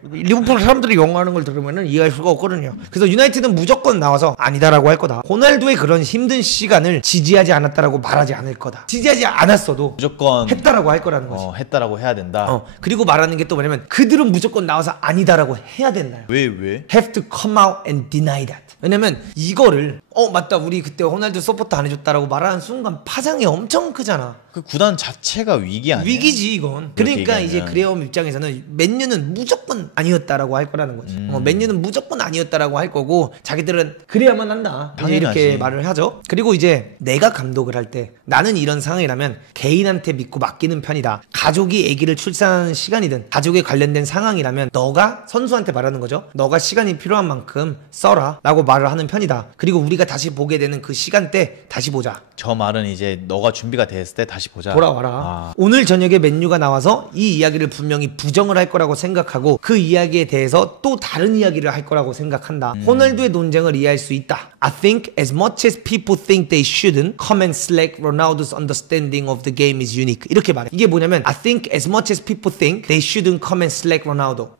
리버풀 사람들이 영어하는 걸 들으면 이해할 수가 없거든요. 그래서 유나이티드는 무조건 나와서 아니다라고 할 거다. 호날두의 그런 힘든 시간을 지지하지 않았다라고 말하지 않을 거다. 지지하지 않았어도 무조건 했다라고 할 거라는 거지. 했다라고 해야 된다. 그리고 말하는 게 또 뭐냐면 그들은 무조건 나와서 아니다라고 해야 된다. 왜? Have to come out and deny that. 왜냐면 이거를 맞다 우리 그때 호날두 서포트 안 해줬다라고 말하는 순간 파장이 엄청 크잖아. 그 구단 자체가 위기 아니야? 위기지 이건. 그러니까 이제 그레엄 입장에서는 맨유는 무조건 아니었다라고 할 거라는 거지. 맨유는 무조건 아니었다라고 할 거고 자기들은 그래야만 한다. 이제 이렇게 말을 하죠. 그리고 이제 내가 감독을 할 때 나는 이런 상황이라면 개인한테 믿고 맡기는 편이다. 가족이 아기를 출산하는 시간이든 가족에 관련된 상황이라면 너가 선수한테 말하는 거죠. 너가 시간이 필요한 만큼 써라 라고 말을 하는 편이다. 그리고 우리가 다시 보게 되는 그 시간대 다시 보자. 저 말은 이제 너가 준비가 됐을 때 다시 보자. 돌아와라. 오늘 저녁에 맨유가 나와서 이 이야기를 분명히 부정을 할 거라고 생각하고 그 이야기에 대해서 또 다른 이야기를 할 거라고 생각한다. 호날두의 논쟁을 이해할 수 있다. I think as much as people think they shouldn't come and slack Ronaldo's understanding of the game is unique. 이렇게 말해. 이게 뭐냐면 I think as much as people think they shouldn't come and slack Ronaldo.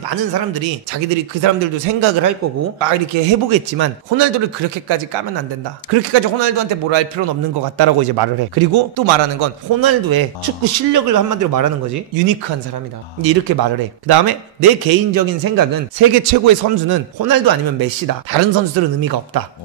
많은 사람들이 자기들이 그 사람들도 생각을 할 거고 막 이렇게 해보겠지만 호날두를 그렇게까지 까면 안 된다. 그렇게까지 호날두한테 뭐라 할 필요는 없는 것 같다라고 이제 말을 해. 그리고 또 말하는 건 호날두의 축구 실력을 한마디로 말하는 거지. 유니크한 사람이다. 이제 이렇게 말을 해. 그 다음에 내 개인적인 생각은 세계 최고의 선수는 호날두 아니면 메시다. 다른 선수들은 의미가 없다.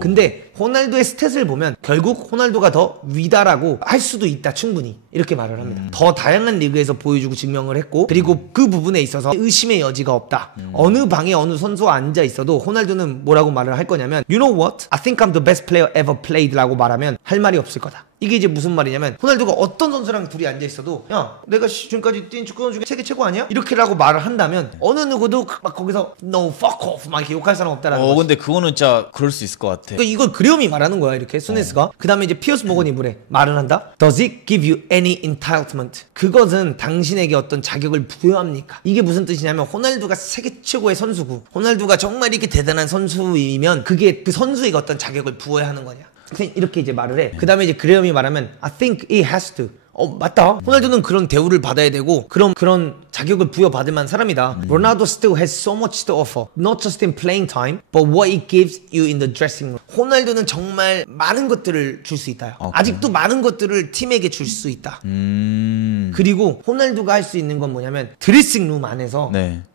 근데 호날두의 스탯을 보면 결국 호날두가 더 위다라고 할 수도 있다. 충분히 이렇게 말을 합니다. 더 다양한 리그에서 보여주고 증명을 했고 그리고 그 부분에 있어서 의심의 여지가 없다. 어느 방에 어느 선수가 앉아 있어도 호날두는 뭐라고 말을 할 거냐면 You know what? I think I'm the best player ever played 라고 말하면 할 말이 없을 거다. 이게 이제 무슨 말이냐면 호날두가 어떤 선수랑 둘이 앉아있어도 야 내가 지금까지 뛴 축구 선수 중에 세계 최고 아니야? 이렇게라고 말을 한다면 어느 누구도 막 거기서 No fuck off 막 이렇게 욕할 사람 없다라는 거지. 근데 그거는 진짜 그럴 수 있을 것 같아. 그러니까 이건 그레엄이 말하는 거야 이렇게 수네스가. 그 다음에 이제 피어스 모건이 말을 한다. Does it give you any entitlement? 그것은 당신에게 어떤 자격을 부여합니까? 이게 무슨 뜻이냐면 호날두가 세계 최고의 선수고 호날두가 정말 이렇게 대단한 선수이면 그게 그 선수에게 어떤 자격을 부여하는 거냐. 이렇게 이제 말을 해. 그 다음에 이제 그레엄이 말하면 I think it has to. 맞다. 호날두는 그런 대우를 받아야 되고 그런 자격을 부여받을 만한 사람이다. Ronaldo still has so much to offer. Not just in playing time, but what it gives you in the dressing room. 호날두는 정말 많은 것들을 줄 수 있다. 아직도 많은 것들을 팀에게 줄 수 있다. 그리고 호날두가 할 수 있는 건 뭐냐면 드레싱룸 안에서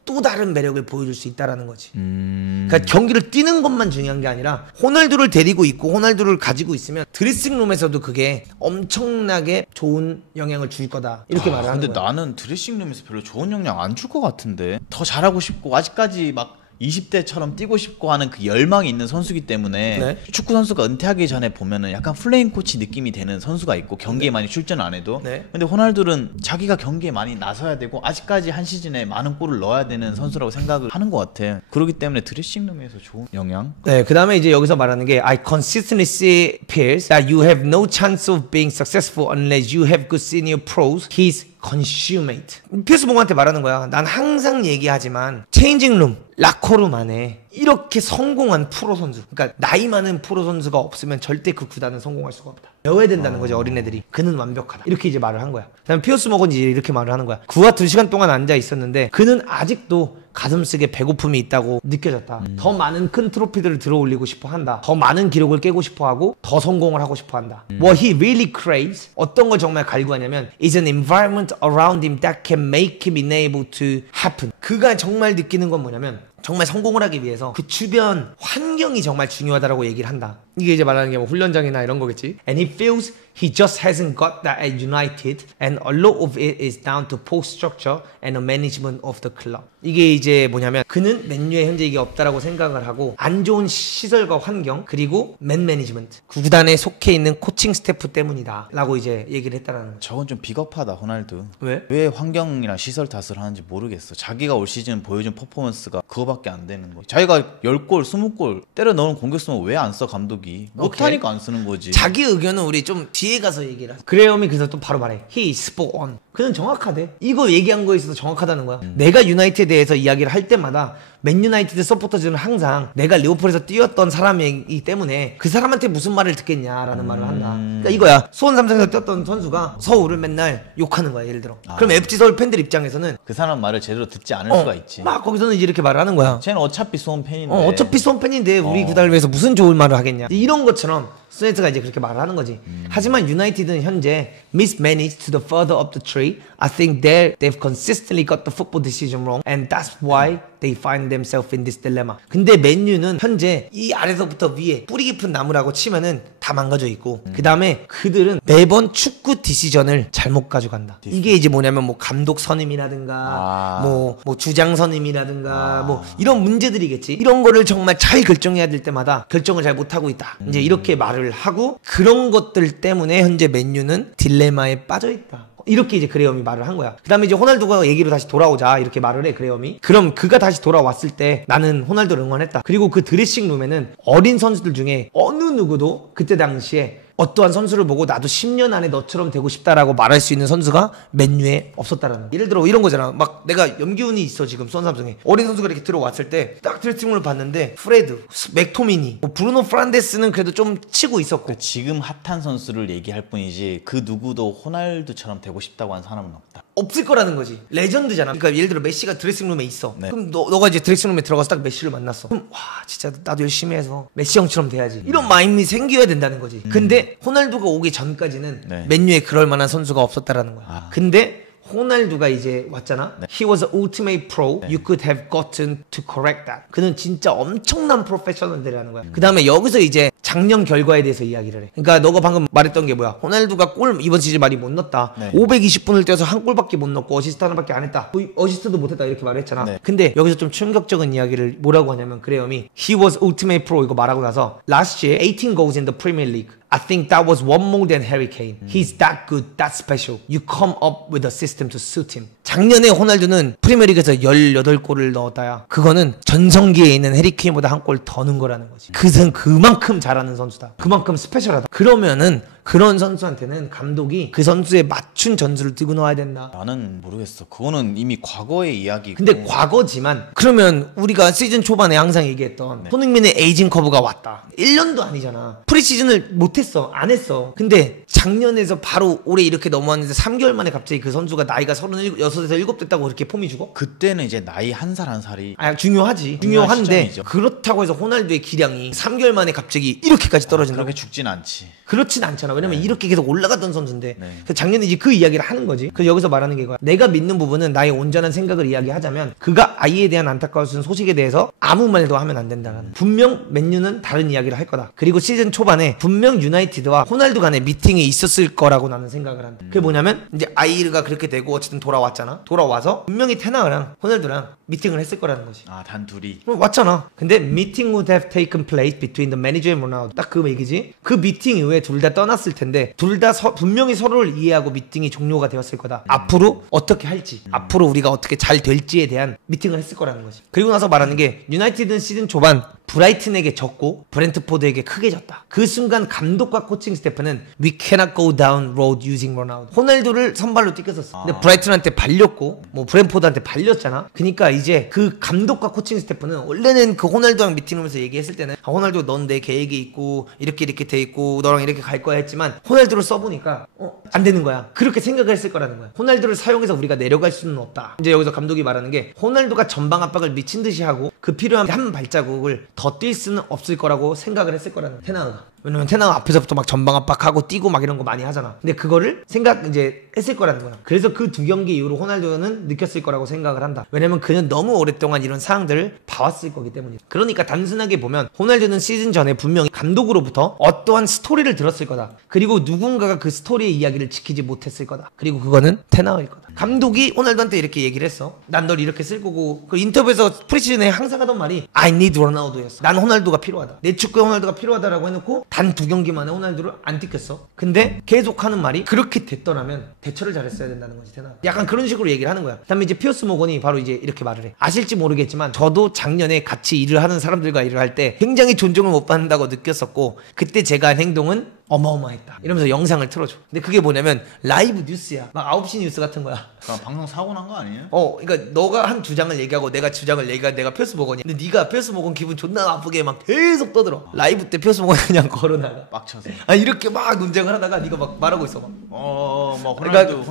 또 다른 매력을 보여줄 수 있다라는 거지. 그러니까 경기를 뛰는 것만 중요한 게 아니라 호날두를 데리고 있고 호날두를 가지고 있으면 드레싱룸에서도 그게 엄청나게 좋은 영향을 줄 거다. 이렇게 말을 하는 거야. 근데 나는 드레싱룸에서 별로 좋은 영향 안 줄 것 같은데. 더 잘하고 싶고 아직까지 막 20대처럼 뛰고 싶고 하는 그 열망이 있는 선수기 때문에 축구 선수가 은퇴하기 전에 보면은 약간 플레잉 코치 느낌이 되는 선수가 있고 경기에 많이 출전 안 해도 근데 호날두는 자기가 경기에 많이 나서야 되고 아직까지 한 시즌에 많은 골을 넣어야 되는 선수라고 생각을 하는 것 같아. 그렇기 때문에 드레싱룸에서 좋은 영향? 그 다음에 이제 여기서 말하는 게 I consistently see peers that you have no chance of being successful unless you have good senior pros. He's consummate. 피어스 모건한테 말하는 거야. 난 항상 얘기하지만 체인징룸, 라커룸 안에 이렇게 성공한 프로 선수, 그러니까 나이 많은 프로 선수가 없으면 절대 그 구단은 성공할 수가 없다. 배워야 된다는 거지. 어린애들이. 그는 완벽하다. 이렇게 이제 말을 한 거야. 그다음에 피어스 모건이 이제 이렇게 말을 하는 거야. 그와 2시간 동안 앉아 있었는데 그는 아직도 가슴속에 배고픔이 있다고 느껴졌다. 더 많은 큰 트로피들을 들어올리고 싶어 한다. 더 많은 기록을 깨고 싶어 하고 더 성공을 하고 싶어 한다. What he really craves, 어떤 걸 정말 갈구하냐면 is an environment around him that can make him enable to happen. 그가 정말 느끼는 건 뭐냐면 정말 성공을 하기 위해서 그 주변 환경이 정말 중요하다라고 얘기를 한다. 이게 이제 말하는 게 뭐 훈련장이나 이런 거겠지. And he feels he just hasn't got that at United, and a lot of it is down to post structure and the management of the club. 이게 이제 뭐냐면 그는 맨유에 현재 이게 없다라고 생각을 하고 안 좋은 시설과 환경 그리고 맨 매니지먼트 그 구단에 속해 있는 코칭 스태프 때문이다 라고 이제 얘기를 했다라는 거죠. 저건 좀 비겁하다. 호날두 왜 환경이나 시설 탓을 하는지 모르겠어. 자기가 올 시즌 보여준 퍼포먼스가 그거밖에 안 되는 거지. 자기가 10골 20골 때려 넣은 공격수는 왜 안 써 감독이? 못하니까 안 쓰는 거지. 자기 의견은 우리 좀 뒤에 가서 얘기를 하자. 그레엄이 그래서 또 바로 말해. He is spot on. 그는 정확하대. 이거 얘기한 거에 있어서 정확하다는 거야. 내가 유나이티드에 대해서 이야기를 할 때마다 맨 유나이티드 서포터즈는 항상 내가 리버풀에서 뛰었던 사람이기 때문에 그 사람한테 무슨 말을 듣겠냐라는 말을 한다. 그러니까 이거야. 수원 삼성에서 뛰었던 선수가 서울을 맨날 욕하는 거야, 예를 들어. 그럼 FC 서울 팬들 입장에서는 그 사람 말을 제대로 듣지 않을 수가 있지. 막 거기서는 이제 이렇게 말을 하는 거야. 쟤는 어차피 수원 팬인데. 어차피 수원 팬인데 우리 구단을 위해서 무슨 좋은 말을 하겠냐. 이런 것처럼 스네트가 이제 그렇게 말을 하는 거지. 하지만 유나이티드는 현재 mismanaged to the further up the tree. I think they've consistently got the football decision wrong, and that's why they find themselves in this dilemma. 근데 맨유는 현재 이 아래서부터 위에 뿌리 깊은 나무라고 치면은 다 망가져 있고, 그 다음에 그들은 매번 축구 디시전을 잘못 가져간다. 이게 이제 뭐냐면 뭐 감독 선임이라든가 뭐 주장 선임이라든가 뭐 이런 문제들이겠지. 이런 거를 정말 잘 결정해야 될 때마다 결정을 잘 못하고 있다. 이제 이렇게 말을 하고, 그런 것들 때문에 현재 맨유는 딜레마에 빠져 있다. 이렇게 이제 그레엄이 말을 한 거야. 그 다음에 이제 호날두가 얘기로 다시 돌아오자 이렇게 말을 해, 그레엄이. 그럼 그가 다시 돌아왔을 때 나는 호날두를 응원했다. 그리고 그 드레싱룸에는 어린 선수들 중에 어느 누구도 그때 당시에 어떠한 선수를 보고 나도 10년 안에 너처럼 되고 싶다라고 말할 수 있는 선수가 맨유에 없었다라는 거야. 예를 들어 이런 거잖아. 막 내가 염기훈이 있어, 지금 수원삼성에. 어린 선수가 이렇게 들어왔을 때 딱 드레싱룸을 봤는데 프레드, 맥토미니, 뭐 브루노 프란데스는 그래도 좀 치고 있었고. 지금 핫한 선수를 얘기할 뿐이지 그 누구도 호날두처럼 되고 싶다고 하는 사람은 없다. 없을 거라는 거지. 레전드잖아. 그러니까 예를 들어 메시가 드레싱룸에 있어. 그럼 너가 이제 드레싱룸에 들어가서 딱 메시를 만났어. 그럼 와, 진짜 나도 열심히 해서 메시 형처럼 돼야지. 이런 마음이 생겨야 된다는 거지. 근데 호날두가 오기 전까지는 맨유에 그럴 만한 선수가 없었다라는 거야. 근데 호날두가 이제 왔잖아. He was an ultimate pro. You could have gotten to correct that. 그는 진짜 엄청난 프로페셔널들이라는 거야. 그 다음에 여기서 이제 작년 결과에 대해서 이야기를 해. 그러니까 너가 방금 말했던 게 뭐야? 호날두가 골 이번 시즌 많이 못 넣었다. 520분을 뛰어서 한 골밖에 못 넣고 어시스트 하나밖에 안 했다. 어시스트도 못했다 이렇게 말했잖아. 근데 여기서 좀 충격적인 이야기를 뭐라고 하냐면, 그레엄이 He was ultimate pro 이거 말하고 나서 Last year 18 goals in the Premier League. I think that was one more than Harry Kane. He's that good, that special. You come up with a system to suit him. 작년에 호날두는 프리미어리그에서 18골을 넣었다야. 그거는 전성기에 있는 해리 케인보다 한 골 더 넣은 거라는 거지. 그만큼 잘하는 선수다. 그만큼 스페셜하다. 그러면은 그런 선수한테는 감독이 그 선수에 맞춘 전술을 들고 나와야 된다. 나는 모르겠어. 그거는 이미 과거의 이야기고. 근데 과거지만, 그러면 우리가 시즌 초반에 항상 얘기했던 손흥민의 에이징 커브가 왔다. 1년도 아니잖아. 프리시즌을 못했어. 안 했어. 근데 작년에서 바로 올해 이렇게 넘어왔는데 3개월 만에 갑자기 그 선수가 나이가 36에서 7 됐다고 그렇게 폼이 죽어? 그때는 이제 나이 한 살 한 살이 중요하지. 중요한데 시점이죠. 그렇다고 해서 호날두의 기량이 3개월 만에 갑자기 이렇게까지 떨어진다. 그렇게 죽진 않지. 그렇진 않잖아. 왜냐면 이렇게 계속 올라갔던 선수인데. 그래서 작년에 이제 그 이야기를 하는 거지. 그래서 여기서 말하는 게 이거야. 내가 믿는 부분은 나의 온전한 생각을 이야기하자면, 그가 아이에 대한 안타까운 소식에 대해서 아무 말도 하면 안 된다는. 분명 맨유는 다른 이야기를 할 거다. 그리고 시즌 초반에 분명 유나이티드와 호날두 간의 미팅이 있었을 거라고 나는 생각을 한다. 그게 뭐냐면 이제 아이르가 그렇게 되고 어쨌든 돌아왔잖아. 돌아와서 분명히 테나랑 호날두랑 미팅을 했을 거라는 거지. 단 둘이. 왔잖아. 근데 meeting would have taken place between the manager and Ronaldo. 딱 그 얘기지. 그 미팅 이후에 둘 다 떠났을 텐데 둘 다 분명히 서로를 이해하고 미팅이 종료가 되었을 거다. 앞으로 어떻게 할지, 앞으로 우리가 어떻게 잘 될지에 대한 미팅을 했을 거라는 거지. 그리고 나서 말하는 게, 유나이티드는 시즌 초반 브라이튼에게 졌고 브렌트포드에게 크게 졌다. 그 순간 감독과 코칭 스태프는 We cannot go down road using Ronaldo. 호날두를 선발로 뛰겼었어. 근데 브라이튼한테 발렸고 뭐 브렌트포드한테 발렸잖아. 그러니까 이제 그 감독과 코칭 스태프는 원래는 그 호날두랑 미팅하면서 얘기했을 때는 호날두 넌 내 계획이 있고 이렇게 돼 있고 너랑 이렇게 갈 거야 했지만, 호날두를 써보니까 안 되는 거야. 그렇게 생각을 했을 거라는 거야. 호날두를 사용해서 우리가 내려갈 수는 없다. 이제 여기서 감독이 말하는 게, 호날두가 전방 압박을 미친 듯이 하고 그 필요한 한 발자국을 더 뛸 수는 없을 거라고 생각을 했을 거라는 거야, 테나우가. 왜냐면 테나우 앞에서부터 막 전방 압박하고 뛰고 막 이런 거 많이 하잖아. 근데 그거를 이제 했을 거라는 거야. 그래서 그 두 경기 이후로 호날두는 느꼈을 거라고 생각을 한다. 왜냐면 그는 너무 오랫동안 이런 상황들을 봐왔을 거기 때문이다. 그러니까 단순하게 보면 호날두는 시즌 전에 분명히 감독으로부터 어떠한 스토리를 들었을 거다. 그리고 누군가가 그 스토리의 이야기를 지키지 못했을 거다. 그리고 그거는 테나우일 거다. 감독이 호날두한테 이렇게 얘기를 했어. 난 널 이렇게 쓸 거고. 그 인터뷰에서 프리시즌에 항상 하던 말이 I need Ronaldo였어. 난 호날두가 필요하다. 내 축구에 호날두가 필요하다라고 해놓고 단 2경기 만에 호날두를 안 뛸겠어. 근데 계속 하는 말이, 그렇게 됐더라면 대처를 잘했어야 된다는 거지, 테나. 약간 그런 식으로 얘기를 하는 거야. 그다음에 이제 피어스 모건이 바로 이제 이렇게 말을 해. 아실지 모르겠지만 저도 작년에 같이 일을 하는 사람들과 일을 할 때 굉장히 존중을 못 받는다고 느꼈었고, 그때 제가 한 행동은 어마어마했다 이러면서 영상을 틀어줘. 근데 그게 뭐냐면 라이브 뉴스야. 막 9시 뉴스 같은 거야. 그럼 방송 사고 난 거 아니에요? 그러니까 너가 한 주장을 얘기하고 내가 주장을 얘기하고 내가 피어스 모건이야. 근데 네가 피어스 모건 기분 존나 나쁘게 막 계속 떠들어. 라이브 때 피어스 모건 그냥 걸어나가. 빡쳐서. 이렇게 막 논쟁을 하다가 네가 막 말하고 있어 막. 뭐 호날두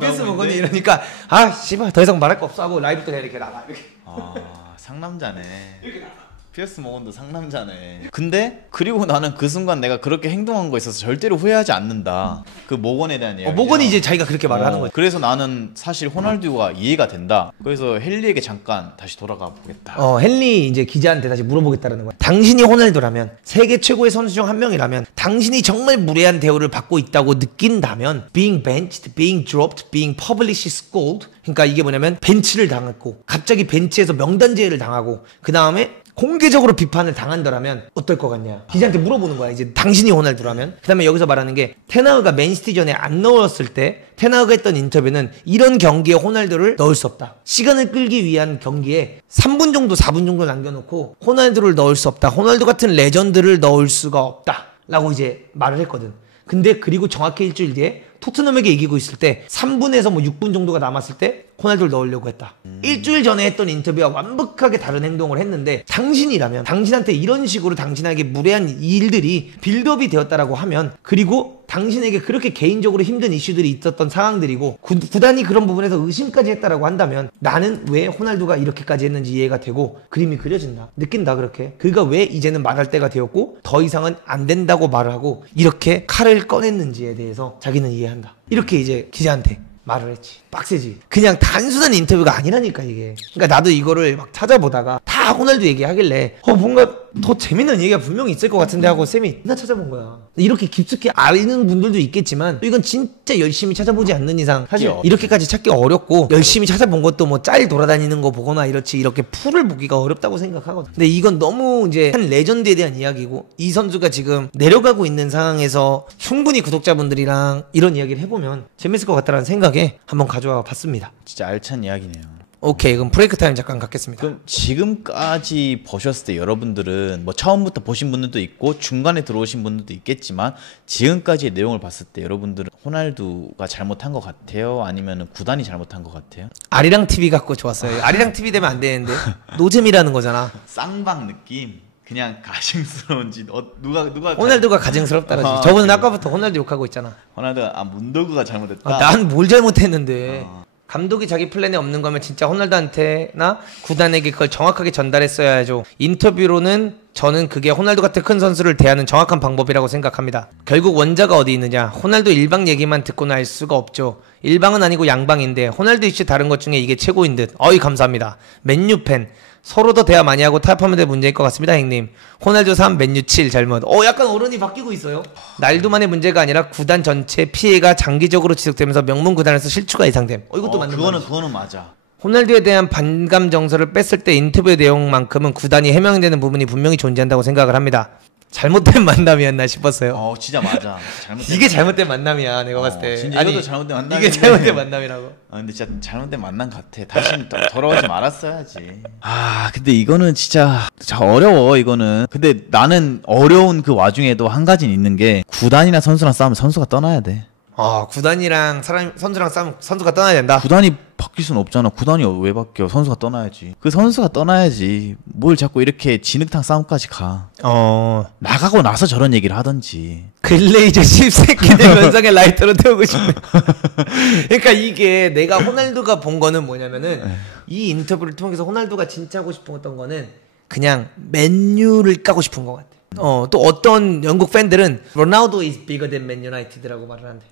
피어스 모건이 이러니까 씨발 더 이상 말할 거 없어 하고 라이브 때 그냥 이렇게 나가. 이렇게. 상남자네. 이렇게 나가. 피어스 모건도 상남자네. 근데 그리고 나는 그 순간 내가 그렇게 행동한 거에 있어서 절대로 후회하지 않는다. 그 모건에 대한 이야기. 모건이 이제 자기가 그렇게 말을 하는 거지. 그래서 나는 사실 호날두가 이해가 된다. 그래서 헨리에게 잠깐 다시 돌아가 보겠다. 헨리 이제 기자한테 다시 물어보겠다라는 거야. 당신이 호날두라면 세계 최고의 선수 중 한 명이라면 당신이 정말 무례한 대우를 받고 있다고 느낀다면 being benched, being dropped, being publicly scolded. 그러니까 이게 뭐냐면 벤치를 당했고 갑자기 벤치에서 명단 제외를 당하고 그 다음에 공개적으로 비판을 당한다라면 어떨 것 같냐. 기자한테 물어보는 거야. 이제 당신이 호날두라면. 그 다음에 여기서 말하는 게 테나우가 맨시티전에 안 넣었을 때 테나우가 했던 인터뷰는 이런 경기에 호날두를 넣을 수 없다. 시간을 끌기 위한 경기에 3분 정도 4분 정도 남겨놓고 호날두를 넣을 수 없다. 호날두 같은 레전드를 넣을 수가 없다 라고 이제 말을 했거든. 근데 그리고 정확히 일주일 뒤에 토트넘에게 이기고 있을 때 3분에서 뭐 6분 정도가 남았을 때 호날두를 넣으려고 했다. 일주일 전에 했던 인터뷰와 완벽하게 다른 행동을 했는데 당신이라면 당신한테 이런 식으로 당신에게 무례한 일들이 빌드업이 되었다라고 하면 그리고 당신에게 그렇게 개인적으로 힘든 이슈들이 있었던 상황들이고 구단이 그런 부분에서 의심까지 했다라고 한다면 나는 왜 호날두가 이렇게까지 했는지 이해가 되고 그림이 그려진다. 느낀다 그렇게. 그가 왜 이제는 말할 때가 되었고 더 이상은 안 된다고 말을 하고 이렇게 칼을 꺼냈는지에 대해서 자기는 이해한다. 이렇게 이제 기자한테 말을 했지. 빡세지. 그냥 단순한 인터뷰가 아니라니까 이게. 그러니까 나도 이거를 막 찾아보다가 다 호날두 얘기하길래 뭔가 더 재밌는 얘기가 분명히 있을 것 같은데 하고 쌤이 나 찾아본 거야. 이렇게 깊숙이 아는 분들도 있겠지만 이건 진짜 열심히 찾아보지 않는 이상 사실 이렇게까지 찾기 어렵고 열심히 찾아본 것도 뭐 짤 돌아다니는 거 보거나 이렇지 이렇게 풀을 보기가 어렵다고 생각하거든. 근데 이건 너무 이제 한 레전드에 대한 이야기고 이 선수가 지금 내려가고 있는 상황에서 충분히 구독자분들이랑 이런 이야기를 해보면 재밌을 것 같다는 생각에 한번 가져와 봤습니다. 진짜 알찬 이야기네요. 오케이, 그럼 브레이크 타임 잠깐 갖겠습니다. 그럼 지금까지 보셨을 때 여러분들은 뭐 처음부터 보신 분들도 있고 중간에 들어오신 분들도 있겠지만 지금까지의 내용을 봤을 때 여러분들은 호날두가 잘못한 것 같아요? 아니면 구단이 잘못한 것 같아요? 아리랑 TV 갖고 좋았어요. 아리랑 TV 되면 안 되는데 노잼이라는 거잖아. 쌍방 느낌? 그냥 가증스러운지 누가 호날두가 가증스럽다라지. 저분은 아까부터 호날두 욕하고 있잖아. 호날두가 문더그가 잘못했다. 난 뭘 잘못했는데. 감독이 자기 플랜에 없는 거면 진짜 호날두한테나 구단에게 그걸 정확하게 전달했어야죠. 인터뷰로는 저는 그게 호날두 같은 큰 선수를 대하는 정확한 방법이라고 생각합니다. 결국 원자가 어디 있느냐. 호날두 일방 얘기만 듣고는 알 수가 없죠. 일방은 아니고 양방인데 호날두 이슈 다른 것 중에 이게 최고인 듯. 감사합니다. 맨유 팬. 서로 더 대화 많이 하고 타협하면 될 문제일 것 같습니다, 형님. 호날두 3, 맨유 7 잘못. 약간 어른이 바뀌고 있어요. 날두만의 문제가 아니라 구단 전체 피해가 장기적으로 지속되면서 명문 구단에서 실추가 예상됨. 이것도 맞는 거야. 그거는 맞아. 호날두에 대한 반감 정서를 뺐을 때 인터뷰 내용만큼은 구단이 해명되는 부분이 분명히 존재한다고 생각을 합니다. 잘못된 만남이었나 싶었어요. 진짜 맞아. 이게 잘못된 만남이야, 내가 봤을 때. 진짜 이것도 잘못된 만남. 이게 잘못된 만남이라고. 근데 진짜 잘못된 만남 같아. 다시는 돌아오지 말았어야지. 근데 이거는 진짜 어려워. 이거는. 근데 나는 어려운 그 와중에도 한 가지는 있는 게 구단이나 선수랑 싸우면 선수가 떠나야 돼. 구단이랑 선수랑 싸우면 선수가 떠나야 된다. 구단이 바뀔 수는 없잖아. 구단이 왜 바뀌어? 선수가 떠나야지. 그 선수가 떠나야지. 뭘 자꾸 이렇게 진흙탕 싸움까지 가. 나가고 나서 저런 얘기를 하던지. 글레이저 10세끼 면상에 라이터로 태우고 싶네. 그러니까 이게 내가 호날두가 본 거는 뭐냐면은 이 인터뷰를 통해서 호날두가 진짜 하고 싶었던 거는 그냥 맨유를 까고 싶은 것 같아. 또 어떤 영국 팬들은 로나우도 is bigger than Man United라고 말을 한대.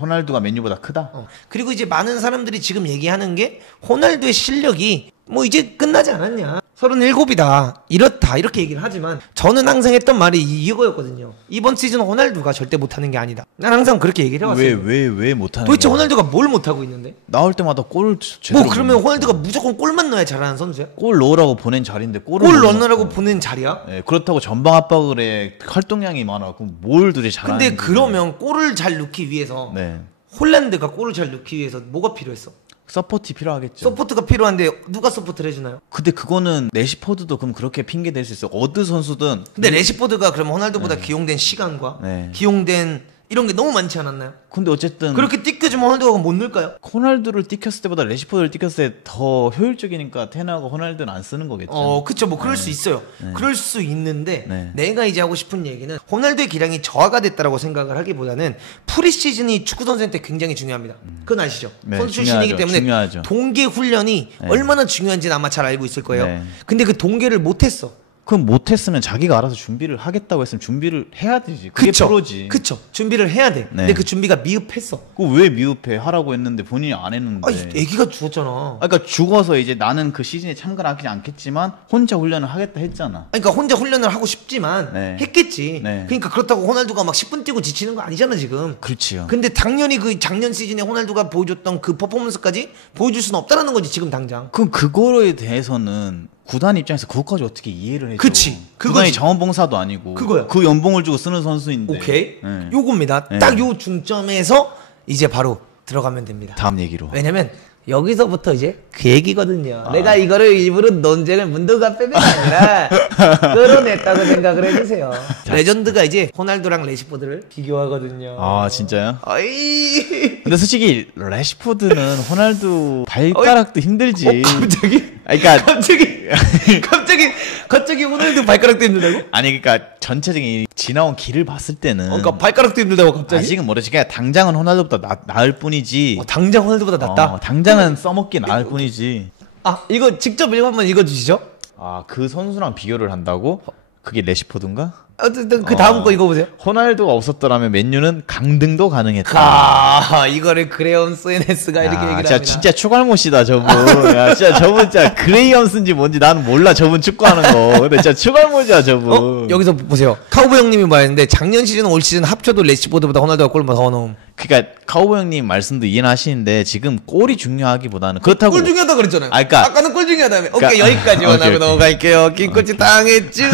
호날두가 맨유보다 크다? 그리고 이제 많은 사람들이 지금 얘기하는 게 호날두의 실력이 뭐 이제 끝나지 않았냐. 37이다. 이렇다. 이렇게 얘기를 하지만 저는 항상 했던 말이 이거였거든요. 이번 시즌 호날두가 절대 못하는 게 아니다. 난 항상 그렇게 얘기를 해왔어요. 왜 못하는 도대체 거야? 호날두가 뭘 못하고 있는데? 나올 때마다 골을 제대로 그러면 호날두가 무조건 골만 넣어야 잘하는 선수야? 골 넣으라고 보낸 자리인데 골 넣으라고 보낸 자리야? 그렇다고 전방 압박을 해. 활동량이 많아. 그럼 뭘 둘이 잘하는 근데 그러면 골을 잘 넣기 위해서 홀란드가 골을 잘 넣기 위해서 뭐가 필요했어? 서포트 필요하겠죠. 서포트가 필요한데 누가 서포트를 해주나요? 근데 그거는 레시포드도 그럼 그렇게 핑계 댈 수 있어요. 어느 선수든. 근데 레시포드가 그럼 호날두보다 기용된 시간과 기용된 이런 게 너무 많지 않았나요? 근데 어쨌든 그렇게 띠껴주면 호날두가 못 넣을까요? 호날두를 띠켰을 때보다 레시포드를 띠켰을 때 더 효율적이니까 테나가 호날두는 안 쓰는 거겠죠. 그쵸. 뭐 그럴 수 있어요. 그럴 수 있는데 내가 이제 하고 싶은 얘기는 호날두의 기량이 저하가 됐다라고 생각을 하기보다는 프리시즌이 축구 선수한테 굉장히 중요합니다. 그건 아시죠? 선수 출신이기 때문에 중요하죠. 동계 훈련이 얼마나 중요한지는 아마 잘 알고 있을 거예요. 근데 그 동계를 못했어. 그럼 못했으면 자기가 알아서 준비를 하겠다고 했으면 준비를 해야 되지. 그게 프로지. 그쵸. 준비를 해야 돼. 근데 그 준비가 미흡했어. 그거 왜 미흡해? 하라고 했는데 본인이 안 했는데. 애기가 죽었잖아. 그러니까 죽어서 이제 나는 그 시즌에 참가를 하지 않겠지만 혼자 훈련을 하겠다 했잖아. 그러니까 혼자 훈련을 하고 싶지만 했겠지. 네. 그러니까 그렇다고 호날두가 막 10분 뛰고 지치는 거 아니잖아 지금. 그렇지요. 근데 당연히 그 작년 시즌에 호날두가 보여줬던 그 퍼포먼스까지 보여줄 수는 없다라는 거지 지금 당장. 그럼 그거에 대해서는 구단 입장에서 그것까지 어떻게 이해를 해줘? 그치. 구단이 자원봉사도 아니고 그거야. 그 연봉을 주고 쓰는 선수인데. 오케이. 요겁니다. 딱 요 중점에서 이제 바로 들어가면 됩니다. 다음 얘기로. 왜냐면 여기서부터 이제 그 얘기거든요. 내가 이거를 일부러 논쟁을 문도가 빼면 아니라 끌어냈다고 생각을 해주세요. 레전드가 이제 호날두랑 레시포드를 비교하거든요. 아 진짜요? 어이. 근데 솔직히 레시포드는 호날두 발가락도 힘들지. 갑자기? 그러니까 갑자기 호날두 발가락도 힘들다고? 아니 그러니까 전체적인 지나온 길을 봤을 때는 그러니까 발가락도 힘들다고 갑자기? 아직은 모르지. 그냥 당장은 호날두보다 나을 뿐이지. 당장 호날두보다 낫다? 당장은 써먹기 나을 뿐이지. 이거 직접 한번 읽어주시죠. 그 선수랑 비교를 한다고? 그게 레시포드인가? 어쨌든 그 다음 거 읽어보세요. 호날두가 없었더라면 맨유는 강등도 가능했다. 이거를 그레온 소네스가 이렇게 얘기를 합니다. 진짜 추갈못이다 저분. 야, 진짜 저분 진짜 그레이엄스인지 뭔지 나는 몰라. 저분 축구하는 거. 근데 진짜 추갈못이야 저분. 여기서 보세요. 카우보 형님이 말했는데 작년 시즌 올 시즌 합쳐도 레시포드보다 호날두가 골을 더 넣음. 그러니까 카우보 형님 말씀도 이해는 하시는데 지금 골이 중요하기보다는 그렇다고 골 중요하다 그랬잖아요. 그러니까 아까는 골 중요하다며. 오케이 여기까지만 하고 넘어갈게요. 김코치 당했쥬.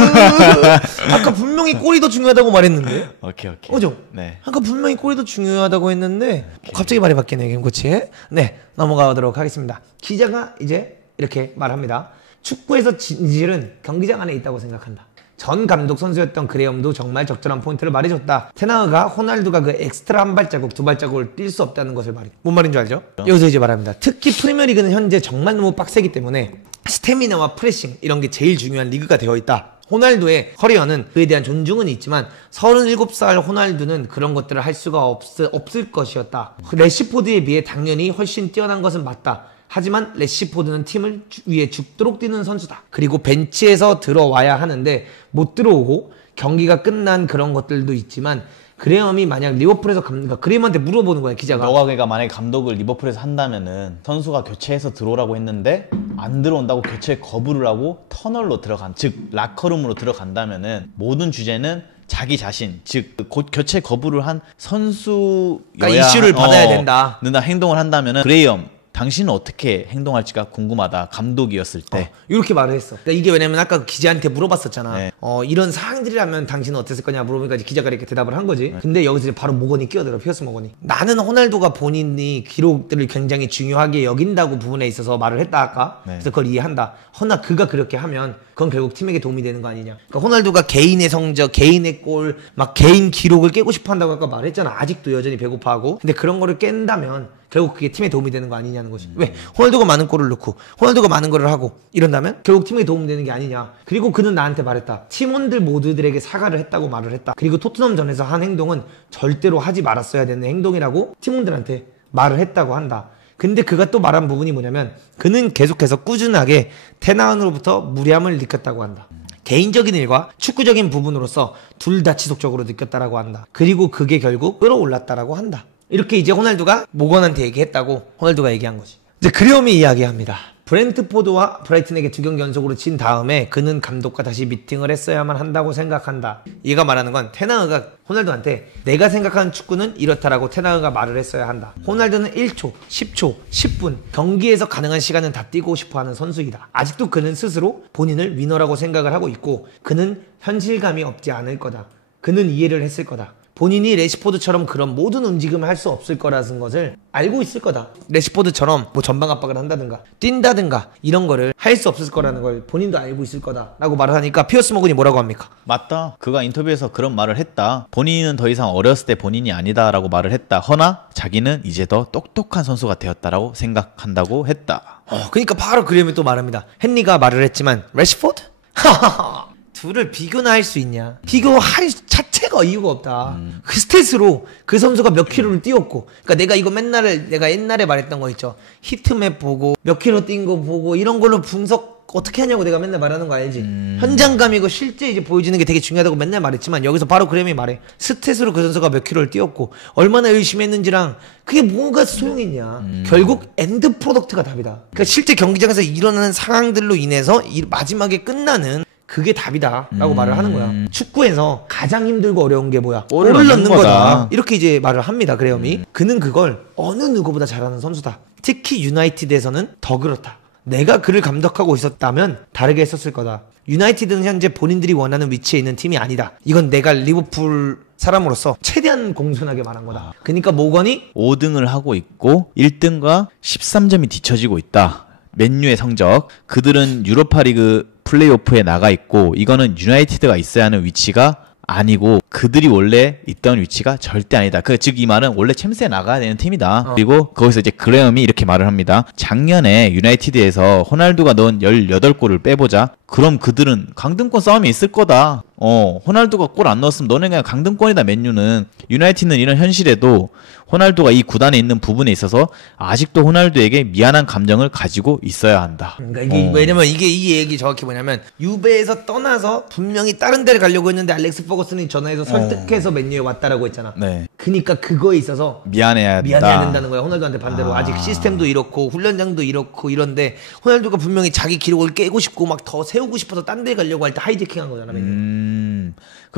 아까 분명히 골이 더 중요하다고 말했는데. 오케이. 그죠? 네. 아까 분명히 골이 더 중요하다고 했는데 갑자기 말이 바뀌네요, 김코치. 네, 넘어가도록 하겠습니다. 기자가 이제 이렇게 말합니다. 축구에서 진실은 경기장 안에 있다고 생각한다. 전 감독 선수였던 그레엄도 정말 적절한 포인트를 말해줬다. 테나흐가 호날두가 그 엑스트라 한 발자국 두 발자국을 뛸 수 없다는 것을 말해. 뭔 말인 줄 알죠? 여기서 이제 말합니다. 특히 프리미어리그는 현재 정말 너무 빡세기 때문에 스태미나와 프레싱 이런 게 제일 중요한 리그가 되어 있다. 호날두의 커리어는 그에 대한 존중은 있지만 37살 호날두는 그런 것들을 할 수가 없을 것이었다. 레시포드에 비해 당연히 훨씬 뛰어난 것은 맞다. 하지만 레시포드는 팀을 위해 죽도록 뛰는 선수다. 그리고 벤치에서 들어와야 하는데 못 들어오고 경기가 끝난 그런 것들도 있지만 그레엄이 만약 리버풀에서 그러니까 그레엄한테 물어보는 거야 기자가. 너가 그러니까 만약에 감독을 리버풀에서 한다면은 선수가 교체해서 들어오라고 했는데 안 들어온다고 교체 거부를 하고 터널로 즉 라커룸으로 들어간다면은 모든 주제는 자기 자신, 즉 곧 교체 거부를 한 선수여야 그러니까 이슈를 받아야 된다. 행동을 한다면은 그레엄 당신은 어떻게 행동할지가 궁금하다. 감독이었을 때. 이렇게 말을 했어. 그러니까 이게 왜냐면 아까 그 기자한테 물어봤었잖아. 네. 이런 사항들이라면 당신은 어땠을 거냐 물어보니까 기자가 이렇게 대답을 한 거지. 근데 여기서 이제 바로 모건이 끼어들어. 피어스 모건이. 나는 호날두가 본인이 기록들을 굉장히 중요하게 여긴다고 부분에 있어서 말을 했다 아까. 그래서 그걸 이해한다. 허나 그가 그렇게 하면 그건 결국 팀에게 도움이 되는 거 아니냐. 그러니까 호날두가 개인의 성적, 개인의 골, 막 개인 기록을 깨고 싶어 한다고 아까 말했잖아. 아직도 여전히 배고파하고. 근데 그런 거를 깬다면 결국 그게 팀에 도움이 되는 거 아니냐는 것이. 왜? 호날두가 많은 골을 넣고 호날두가 많은 거를 하고 이런다면 결국 팀에 도움이 되는 게 아니냐. 그리고 그는 나한테 말했다. 팀원들 모두들에게 사과를 했다고 말을 했다. 그리고 토트넘전에서 한 행동은 절대로 하지 말았어야 되는 행동이라고 팀원들한테 말을 했다고 한다. 근데 그가 또 말한 부분이 뭐냐면 그는 계속해서 꾸준하게 테나흐로부터 무리함을 느꼈다고 한다. 개인적인 일과 축구적인 부분으로서 둘 다 지속적으로 느꼈다라고 한다. 그리고 그게 결국 끌어올랐다라고 한다. 이렇게 이제 호날두가 모건한테 얘기했다고 호날두가 얘기한 거지. 이제 그레엄이 이야기합니다. 브렌트포드와 브라이튼에게 2경기 연속으로 진 다음에 그는 감독과 다시 미팅을 했어야만 한다고 생각한다. 얘가 말하는 건 테나흐가 호날두한테 내가 생각하는 축구는 이렇다라고 테나흐가 말을 했어야 한다. 호날두는 1초, 10초, 10분 경기에서 가능한 시간은 다 뛰고 싶어하는 선수이다. 아직도 그는 스스로 본인을 위너라고 생각을 하고 있고 그는 현실감이 없지 않을 거다. 그는 이해를 했을 거다. 본인이 레시포드처럼 그런 모든 움직임을 할 수 없을 거라는 것을 알고 있을 거다. 레시포드처럼 뭐 전방 압박을 한다든가 뛴다든가 이런 거를 할 수 없을 거라는 걸 본인도 알고 있을 거다라고 말을 하니까 피어스 모건이 뭐라고 합니까? 맞다. 그가 인터뷰에서 그런 말을 했다. 본인은 더 이상 어렸을 때 본인이 아니다라고 말을 했다. 허나 자기는 이제 더 똑똑한 선수가 되었다라고 생각한다고 했다. 그러니까 바로 그림이 또 말합니다. 헨리가 말을 했지만 레시포드? 하하하. 둘을 비교나 할 수 있냐? 비교할 자체가 이유가 없다. 그 스탯으로 그 선수가 몇 킬로를 뛰었고, 그러니까 내가 이거 맨날 내가 옛날에 말했던 거 있죠. 히트맵 보고 몇 킬로 뛴 거 보고 이런 걸로 분석 어떻게 하냐고 내가 맨날 말하는 거 알지? 현장감이고 실제 이제 보여지는 게 되게 중요하다고 맨날 말했지만 여기서 바로 그램이 말해. 스탯으로 그 선수가 몇 킬로를 뛰었고 얼마나 열심히 했는지랑 그게 뭐가 소용있냐. 결국 엔드 프로덕트가 답이다. 그러니까 실제 경기장에서 일어나는 상황들로 인해서 마지막에 끝나는 그게 답이다 라고 말을 하는 거야. 축구에서 가장 힘들고 어려운 게 뭐야? 골을 넣는 거다. 이렇게 이제 말을 합니다. 그레엄이. 그는 그걸 어느 누구보다 잘하는 선수다. 특히 유나이티드에서는 더 그렇다. 내가 그를 감독하고 있었다면 다르게 했었을 거다. 유나이티드는 현재 본인들이 원하는 위치에 있는 팀이 아니다. 이건 내가 리버풀 사람으로서 최대한 공손하게 말한 거다. 그러니까 모건이 5등을 하고 있고 1등과 13점이 뒤처지고 있다. 맨유의 성적. 그들은 유로파리그 플레이오프에 나가 있고 이거는 유나이티드가 있어야 하는 위치가 아니고 그들이 원래 있던 위치가 절대 아니다. 즉 이 말은 원래 챔스에 나가야 되는 팀이다. 그리고 거기서 이제 그레엄이 이렇게 말을 합니다. 작년에 유나이티드에서 호날두가 넣은 18골을 빼보자. 그럼 그들은 강등권 싸움이 있을 거다. 호날두가 골 안 넣었으면 너네 그냥 강등권이다. 맨유는. 유나이티드는 이런 현실에도 호날두가 이 구단에 있는 부분에 있어서 아직도 호날두에게 미안한 감정을 가지고 있어야 한다. 그러니까 이게 왜냐면 이게 이 얘기 정확히 뭐냐면 유베에서 떠나서 분명히 다른 데를 가려고 했는데 알렉스 퍼거슨이 전화해서 설득해서 맨유에 왔다라고 했잖아. 네. 그러니까 그거에 있어서 미안해야 된다는 거야. 호날두한테 반대로 아직 시스템도 이렇고 훈련장도 이렇고 이런데 호날두가 분명히 자기 기록을 깨고 싶고 막 더 세우고 싶어서 딴 데 가려고 할 때 하이제킹한 거잖아.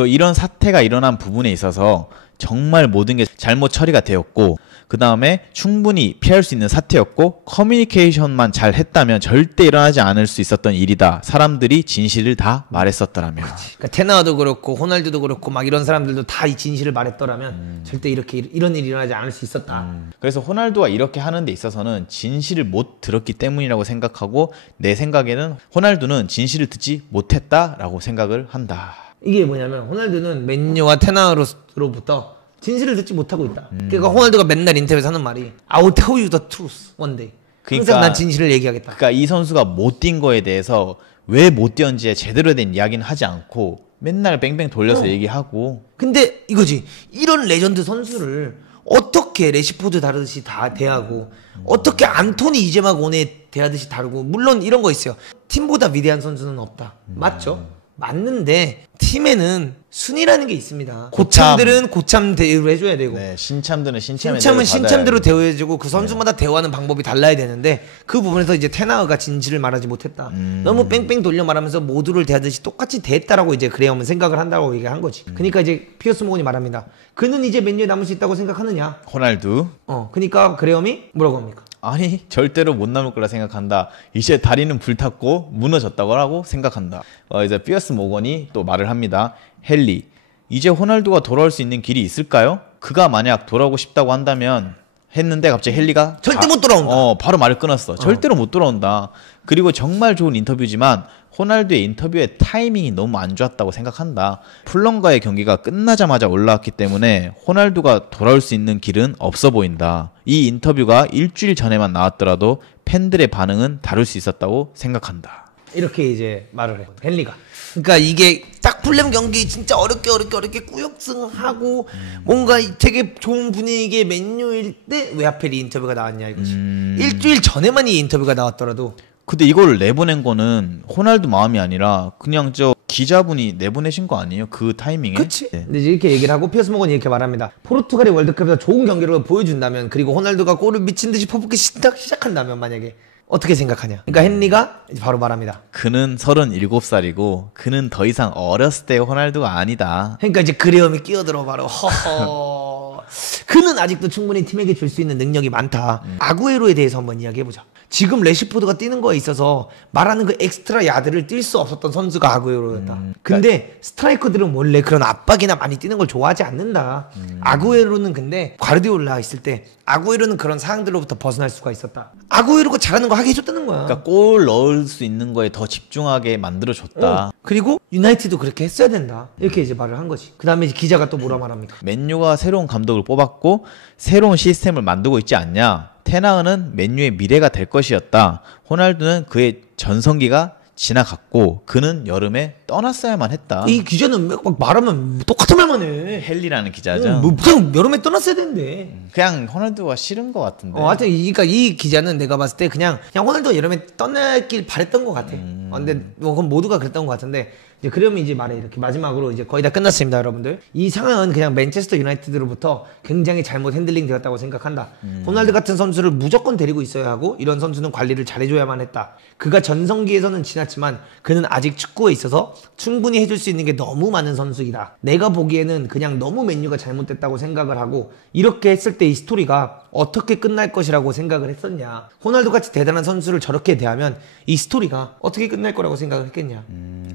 이런 사태가 일어난 부분에 있어서 정말 모든 게 잘못 처리가 되었고 그 다음에 충분히 피할 수 있는 사태였고 커뮤니케이션만 잘 했다면 절대 일어나지 않을 수 있었던 일이다. 사람들이 진실을 다 말했었더라면. 그러니까 테나도 그렇고 호날두도 그렇고 막 이런 사람들도 다 이 진실을 말했더라면 절대 이런 일이 일어나지 않을 수 있었다. 그래서 호날두가 이렇게 하는 데 있어서는 진실을 못 들었기 때문이라고 생각하고 내 생각에는 호날두는 진실을 듣지 못했다라고 생각을 한다. 이게 뭐냐면 호날두는 맨유와 테나로부터 진실을 듣지 못하고 있다. 그러니까 호날두가 맨날 인터뷰에서 하는 말이 I will tell you the truth one day. 항상 난 진실을 얘기하겠다. 그러니까 이 선수가 못 뛴 거에 대해서 왜 못 뛰었는지에 제대로 된 이야기는 하지 않고 맨날 뺑뺑 돌려서 얘기하고. 근데 이거지. 이런 레전드 선수를 어떻게 레시포드 다루듯이 다 대하고 어떻게 안토니 이재마곤에 대하듯이 다루고. 물론 이런 거 있어요. 팀보다 위대한 선수는 없다. 맞죠? 맞는데 팀에는 순위라는 게 있습니다. 고참들은 고참 대우를 해줘야 되고 신참들은 신참은 신참대로 대우해주고 그 선수마다 대우하는 방법이 달라야 되는데 그 부분에서 이제 테나가 진실을 말하지 못했다. 너무 뺑뺑 돌려 말하면서 모두를 대하듯이 똑같이 대했다라고 이제 그레엄은 생각을 한다고 얘기한 거지. 그러니까 이제 피어스 모건이 말합니다. 그는 이제 맨유에 남을 수 있다고 생각하느냐? 호날두. 그러니까 그레엄이 뭐라고 합니까? 아니 절대로 못 남을 거라 생각한다. 이제 다리는 불탔고 무너졌다고 하고 생각한다. 이제 피어스 모건이 또 말을 합니다. 헨리, 이제 호날두가 돌아올 수 있는 길이 있을까요? 그가 만약 돌아오고 싶다고 한다면 했는데 갑자기 헨리가 절대 못 돌아온다. 바로 말을 끊었어. 절대로 못 돌아온다. 그리고 정말 좋은 인터뷰지만 호날두의 인터뷰의 타이밍이 너무 안 좋았다고 생각한다. 풀럼과의 경기가 끝나자마자 올라왔기 때문에 호날두가 돌아올 수 있는 길은 없어 보인다. 이 인터뷰가 일주일 전에만 나왔더라도 팬들의 반응은 다를 수 있었다고 생각한다. 이렇게 이제 말을 해. 헨리가. 그러니까 이게 딱 풀렘 경기 진짜 어렵게 꾸역승하고 뭔가 되게 좋은 분위기의 맨유일 때 왜 하필 이 인터뷰가 나왔냐 이거지. 일주일 전에만 이 인터뷰가 나왔더라도. 근데 이걸 내보낸 거는 호날두 마음이 아니라 그냥 저 기자분이 내보내신 거 아니에요? 그 타이밍에? 그치. 근데 이렇게 얘기를 하고 피어스 모건이 이렇게 말합니다. 포르투갈이 월드컵에서 좋은 경기를 보여준다면 그리고 호날두가 골을 미친 듯이 퍼붓기 시작한다면 만약에 어떻게 생각하냐? 그러니까 헨리가 바로 말합니다. 그는 37살이고 그는 더 이상 어렸을 때의 호날두가 아니다. 그러니까 이제 그레엄이 끼어들어 바로 허허. 그는 아직도 충분히 팀에게 줄 수 있는 능력이 많다. 아구에로에 대해서 한번 이야기해보자. 지금 레시포드가 뛰는 거에 있어서 말하는 그 엑스트라 야드를 뛸 수 없었던 선수가 아구에로였다. 근데 스트라이커들은 원래 그런 압박이나 많이 뛰는 걸 좋아하지 않는다. 아구에로는 근데 과르디올라 있을 때 아구에로는 그런 상황들로부터 벗어날 수가 있었다. 아구에로가 잘하는 거 하게 해줬다는 거야. 그러니까 골 넣을 수 있는 거에 더 집중하게 만들어줬다. 그리고 유나이티드도 그렇게 했어야 된다. 이렇게 이제 말을 한 거지. 그 다음에 기자가 또 뭐라 말합니까? 맨유가 새로운 감독을 뽑았고 새로운 시스템을 만들고 있지 않냐. 테나흐는 맨유의 미래가 될 것이었다. 호날두는 그의 전성기가 지나갔고 그는 여름에 떠났어야만 했다. 이 기자는 막 말하면 똑같은 말만 해. 헨리라는 기자죠. 뭐 그냥 여름에 떠났어야 되는데. 그냥 호날두가 싫은 것 같은데. 하여튼 그러니까 이 기자는 내가 봤을 때 그냥 호날두가 여름에 떠나길 바랬던 것 같아. 근데 뭐 그건 모두가 그랬던 것 같은데 이제 그러면 이제 말해 이렇게 마지막으로 이제 거의 다 끝났습니다, 여러분들. 이 상황은 그냥 맨체스터 유나이티드로부터 굉장히 잘못 핸들링 되었다고 생각한다. 호날두 같은 선수를 무조건 데리고 있어야 하고 이런 선수는 관리를 잘해줘야만 했다. 그가 전성기에서는 지났지만 그는 아직 축구에 있어서 충분히 해줄 수 있는 게 너무 많은 선수이다. 내가 보기에는 그냥 너무 맨유가 잘못됐다고 생각을 하고 이렇게 했을 때 이 스토리가 어떻게 끝날 것이라고 생각을 했었냐. 호날두 같이 대단한 선수를 저렇게 대하면 이 스토리가 어떻게 끝날 거라고 생각을 했겠냐.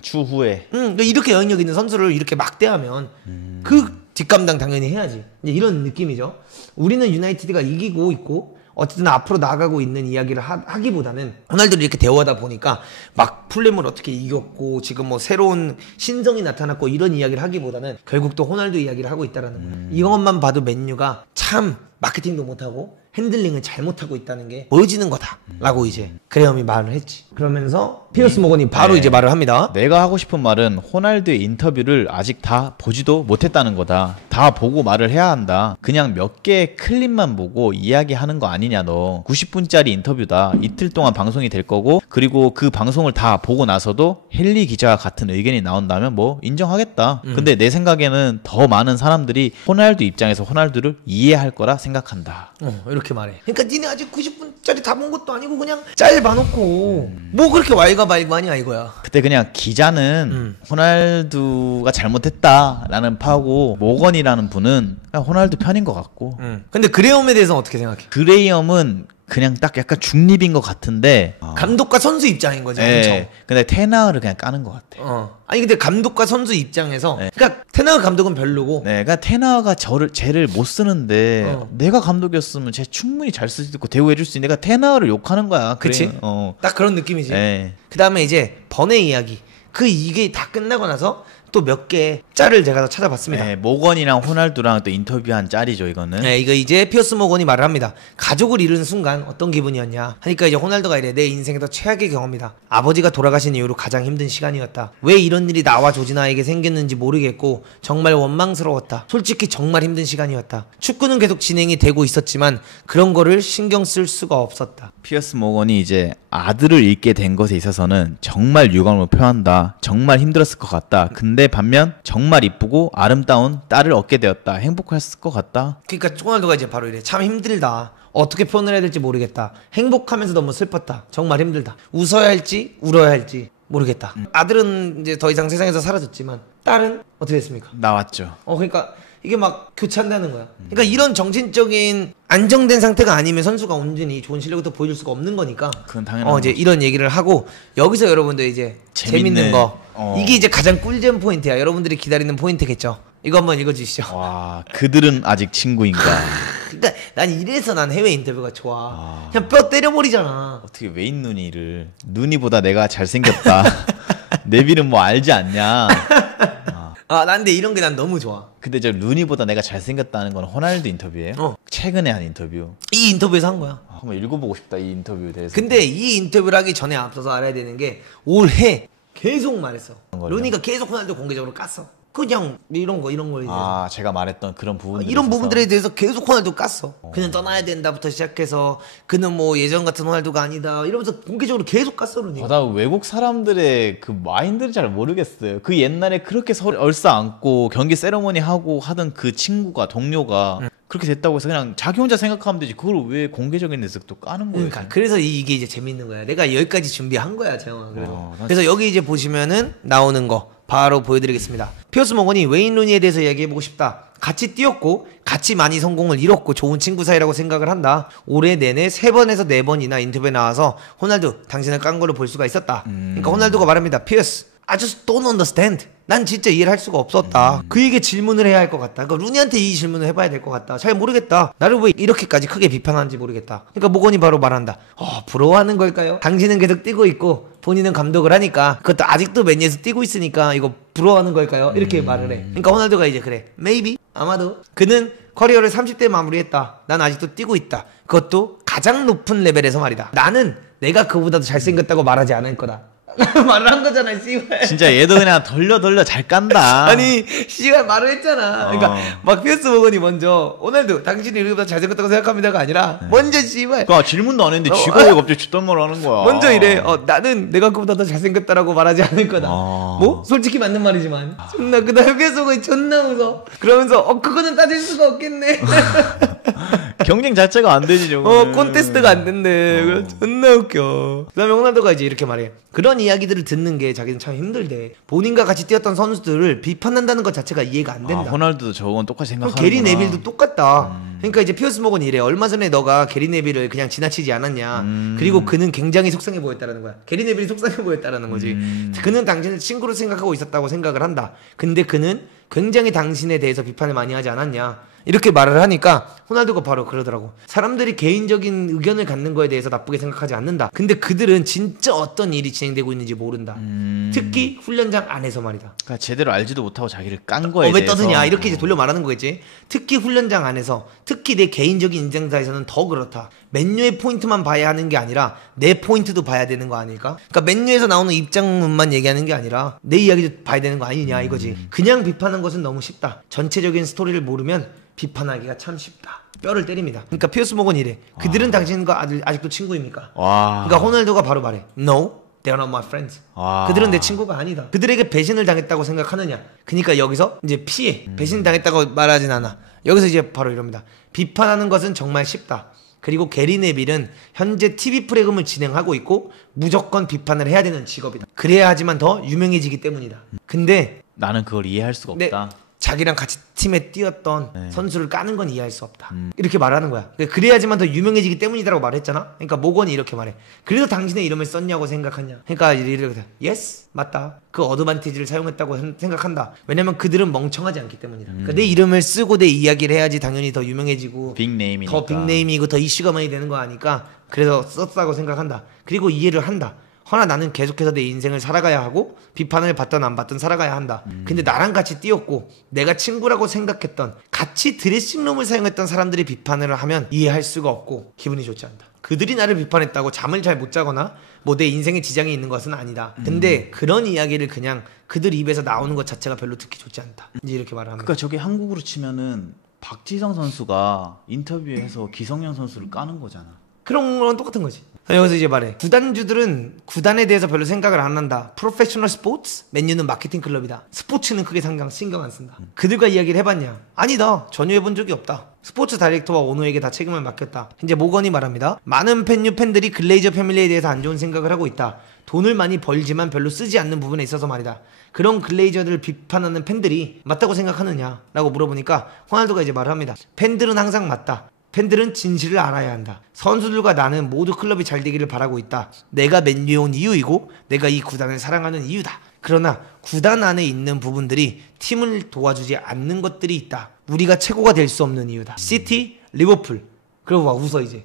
추후에 이렇게 영향력 있는 선수를 이렇게 막대하면 그 뒷감당 당연히 해야지. 이제 이런 느낌이죠. 우리는 유나이티드가 이기고 있고 어쨌든 앞으로 나가고 있는 이야기를 하기보다는 호날두를 이렇게 대화하다 보니까 막 풀렘을 어떻게 이겼고 지금 뭐 새로운 신성이 나타났고 이런 이야기를 하기보다는 결국 또 호날두 이야기를 하고 있다라는 거야. 이것만 봐도 맨유가 참 마케팅도 못하고 핸들링을 잘못하고 있다는 게 보여지는 거다라고 이제 그레엄이 말을 했지. 그러면서 피어스 모건이 바로 이제 말을 합니다. 내가 하고 싶은 말은 호날두의 인터뷰를 아직 다 보지도 못했다는 거다. 다 보고 말을 해야 한다. 그냥 몇 개의 클립만 보고 이야기하는 거 아니냐 너. 90분짜리 인터뷰다. 이틀 동안 방송이 될 거고 그리고 그 방송을 다 보고 나서도 헨리 기자와 같은 의견이 나온다면 뭐 인정하겠다. 근데 내 생각에는 더 많은 사람들이 호날두 입장에서 호날두를 이해할 거라 생각한다. 이렇게 말해. 그러니까 니네 아직 90분짜리 다 본 것도 아니고 그냥 짤 봐놓고 뭐 그렇게 왈가왈부하냐 이거야. 그때 그냥 기자는 호날두가 잘못했다라는 파고 모건이라는 분은 그냥 호날두 편인 것 같고. 근데 그레엄에 대해서는 어떻게 생각해? 그레이엄은 그냥 딱 약간 중립인 것 같은데 감독과 선수 입장인 거지. 엄청. 근데 테나흐를 그냥 까는 것 같아. 아니 근데 감독과 선수 입장에서 그러니까 테나흐 감독은 별로고 네, 그러니까 테나흐가 쟤를 못 쓰는데 내가 감독이었으면 쟤 충분히 잘 쓸 수 있고 대우해줄 수 있는데 내가 테나흐를 욕하는 거야. 그치? 딱 그런 느낌이지. 네. 그 다음에 이제 번의 이야기. 이게 다 끝나고 나서 또 몇 개의 짤을 제가 더 찾아봤습니다. 네, 모건이랑 호날두랑 또 인터뷰한 짤이죠 이거는. 네, 이거 이제 피어스 모건이 말을 합니다. 가족을 잃은 순간 어떤 기분이었냐 하니까 이제 호날두가 이래. 내 인생에서 최악의 경험이다. 아버지가 돌아가신 이후로 가장 힘든 시간이었다. 왜 이런 일이 나와 조지나에게 생겼는지 모르겠고 정말 원망스러웠다. 솔직히 정말 힘든 시간이었다. 축구는 계속 진행이 되고 있었지만 그런 거를 신경 쓸 수가 없었다. 피어스 모건이 이제 아들을 잃게 된 것에 있어서는 정말 유감을 표한다. 정말 힘들었을 것 같다. 근데 반면 정말 이쁘고 아름다운 딸을 얻게 되었다. 행복했을 것 같다. 그러니까 호날두가 이제 바로 이래. 참 힘들다. 어떻게 표현을 해야 될지 모르겠다. 행복하면서 너무 슬펐다. 정말 힘들다. 웃어야 할지 울어야 할지 모르겠다. 아들은 이제 더 이상 세상에서 사라졌지만 딸은 어떻게 됐습니까? 나왔죠. 그러니까 이게 막 교차한다는 거야. 그러니까 이런 정신적인 안정된 상태가 아니면 선수가 온전히 좋은 실력을 또 보여줄 수가 없는 거니까. 그건 당연한 이제 이런 얘기를 하고 여기서 여러분들 이제 재밌는 거 이게 이제 가장 꿀잼 포인트야. 여러분들이 기다리는 포인트겠죠. 이거 한번 읽어주시죠. 와, 그들은 아직 친구인가? 그러니까 난 이래서 난 해외 인터뷰가 좋아. 그냥 뼈 때려버리잖아. 어떻게 웨인 누니를 누니보다 내가 잘생겼다. 네빌은 뭐 알지 않냐? 난 근데 이런 게 난 너무 좋아. 근데 저 루니보다 내가 잘생겼다는 건 호날두 인터뷰예요? 최근에 한 인터뷰. 이 인터뷰에서 한 거야. 한번 읽어보고 싶다 이 인터뷰에 대해서. 근데 이 인터뷰를 하기 전에 앞서서 알아야 되는 게 올해 계속 말했어. 루니가 계속 호날두 공개적으로 깠어. 그냥 이런 거 이제 제가 말했던 그런 부분들 이런 부분들에 대해서 계속 호날두 깠어. 그는 떠나야 된다부터 시작해서 그는 뭐 예전 같은 호날두가 아니다 이러면서 공개적으로 계속 깠어 루니. 나 외국 사람들의 그 마인드를 잘 모르겠어요. 그 옛날에 그렇게 서로 얼싸안고 경기 세레모니 하고 하던 그 친구가 동료가 그렇게 됐다고 해서 그냥 자기 혼자 생각하면 되지. 그걸 왜 공개적인 데서 또 까는 거예요? 그러니까 그래서 이게 이제 재밌는 거야. 내가 여기까지 준비한 거야, 재영아. 그래서 여기 이제 보시면은 나오는 거 바로 보여드리겠습니다. 피어스 모건이 웨인 루니에 대해서 얘기해보고 싶다. 같이 뛰었고 같이 많이 성공을 이뤘고 좋은 친구 사이라고 생각을 한다. 올해 내내 3번에서 4번이나 인터뷰에 나와서 호날두 당신을 깐 걸로 볼 수가 있었다. 그러니까 호날두가 말합니다. 피어스, I just don't understand. 난 진짜 이해를 할 수가 없었다. 그에게 질문을 해야 할 것 같다. 그러니까 루니한테 이 질문을 해봐야 될 것 같다. 잘 모르겠다. 나를 왜 이렇게까지 크게 비판하는지 모르겠다. 그러니까 모건이 바로 말한다. 부러워하는 걸까요? 당신은 계속 뛰고 있고 본인은 감독을 하니까 그것도 아직도 맨유에서 뛰고 있으니까 이거 부러워하는 걸까요? 이렇게 말을 해. 그러니까 호날두가 이제 그래. Maybe. 아마도. 그는 커리어를 30대 마무리했다. 난 아직도 뛰고 있다. 그것도 가장 높은 레벨에서 말이다. 나는 내가 그보다도 잘생겼다고 말하지 않을 거다. 말을 한 거잖아, 씨발. 진짜 얘도 그냥 돌려 잘 깐다. 아니, 씨발 말을 했잖아. 그러니까 막 피어스 모건이 먼저 호날두 당신이 이렇게보다 잘생겼다고 생각합니다가 아니라 먼저 씨발. 그러니까 질문도 안 했는데 쥐가 왜 갑자기 쥐딴 말을 하는 거야. 먼저 이래. 나는 내가 그보다 더 잘생겼다라고 말하지 않을 거다. 뭐? 솔직히 맞는 말이지만. 존나 그 다음에 피어스 모건이 존나 웃어. 그러면서 그거는 따질 수가 없겠네. 경쟁 자체가 안 되지 저거. 콘테스트가 안 된대. 그래 존나 웃겨. 그다음에 호날두가 이제 이렇게 말해. 그런 이야기들을 듣는 게 자기는 참 힘들대. 본인과 같이 뛰었던 선수들을 비판한다는 것 자체가 이해가 안 된다. 호날두도 저건 똑같이 생각하는구나. 게리 네빌도 똑같다. 그러니까 이제 피어스 모건이 이래. 얼마 전에 너가 게리 네빌을 그냥 지나치지 않았냐. 그리고 그는 굉장히 속상해 보였다라는 거야. 게리 네빌이 속상해 보였다라는 거지. 그는 당신을 친구로 생각하고 있었다고 생각을 한다. 근데 그는 굉장히 당신에 대해서 비판을 많이 하지 않았냐. 이렇게 말을 하니까 호날두가 바로 그러더라고. 사람들이 개인적인 의견을 갖는 거에 대해서 나쁘게 생각하지 않는다. 근데 그들은 진짜 어떤 일이 진행되고 있는지 모른다. 특히 훈련장 안에서 말이다. 그러니까 제대로 알지도 못하고 자기를 깐 거에 왜 대해서. 떠드냐 이렇게 이제 돌려 말하는 거겠지. 특히 훈련장 안에서, 특히 내 개인적인 인생사에서는 더 그렇다. 맨유의 포인트만 봐야 하는 게 아니라 내 포인트도 봐야 되는 거 아닐까? 그러니까 맨유에서 나오는 입장문만 얘기하는 게 아니라 내 이야기도 봐야 되는 거 아니냐 이거지. 그냥 비판하는 것은 너무 쉽다. 전체적인 스토리를 모르면 비판하기가 참 쉽다. 뼈를 때립니다. 그러니까 피어스 모건이 이래. 그들은 당신과 아직도 친구입니까? 그러니까 호날두가 바로 말해. No, they are not my friends. 그들은 내 친구가 아니다. 그들에게 배신을 당했다고 생각하느냐? 그러니까 여기서 이제 피해. 배신 당했다고 말하진 않아. 여기서 이제 바로 이럽니다. 비판하는 것은 정말 쉽다. 그리고 게리 네빌은 현재 TV 프로그램을 진행하고 있고 무조건 비판을 해야 되는 직업이다. 그래야 하지만 더 유명해지기 때문이다. 근데 나는 그걸 이해할 수가 없다. 자기랑 같이 팀에 뛰었던 선수를 까는 건 이해할 수 없다. 이렇게 말하는 거야. 그래야지만 더 유명해지기 때문이다라고 말했잖아. 그러니까 모건이 이렇게 말해. 그래서 당신의 이름을 썼냐고 생각하냐. 그러니까 이렇게 yes 맞다. 그 어드밴티지를 사용했다고 생각한다. 왜냐면 그들은 멍청하지 않기 때문이다. 그러니까 내 이름을 쓰고 내 이야기를 해야지 당연히 더 유명해지고 빅네임이니까. 더 빅네임이고 더 이슈가 많이 되는 거 아니까 그래서 썼다고 생각한다. 그리고 이해를 한다. 허나 나는 계속해서 내 인생을 살아가야 하고 비판을 받든 안 받든 살아가야 한다. 근데 나랑 같이 뛰었고 내가 친구라고 생각했던 같이 드레싱룸을 사용했던 사람들이 비판을 하면 이해할 수가 없고 기분이 좋지 않다. 그들이 나를 비판했다고 잠을 잘 못 자거나 뭐 내 인생에 지장이 있는 것은 아니다. 근데 그런 이야기를 그냥 그들 입에서 나오는 것 자체가 별로 듣기 좋지 않다. 이제 이렇게 말을 합니다. 그러니까 저게 한국으로 치면은 박지성 선수가 인터뷰에서 기성용 선수를 까는 거잖아. 그런 거랑 똑같은 거지. 여기서 이제 말해. 구단주들은 구단에 대해서 별로 생각을 안 한다. 프로페셔널 스포츠? 맨유는 마케팅 클럽이다. 스포츠는 크게 신경 안 쓴다. 그들과 이야기를 해봤냐? 아니다. 전혀 해본 적이 없다. 스포츠 다이렉터와 오너에게 다 책임을 맡겼다. 이제 모건이 말합니다. 많은 맨유 팬들이 글레이저 패밀리에 대해서 안 좋은 생각을 하고 있다. 돈을 많이 벌지만 별로 쓰지 않는 부분에 있어서 말이다. 그런 글레이저들을 비판하는 팬들이 맞다고 생각하느냐? 라고 물어보니까 호날두가 이제 말을 합니다. 팬들은 항상 맞다. 팬들은 진실을 알아야 한다. 선수들과 나는 모두 클럽이 잘 되기를 바라고 있다. 내가 맨유에 온 이유이고 내가 이 구단을 사랑하는 이유다. 그러나 구단 안에 있는 부분들이 팀을 도와주지 않는 것들이 있다. 우리가 최고가 될 수 없는 이유다. 시티, 리버풀. 그러고 막 웃어 이제.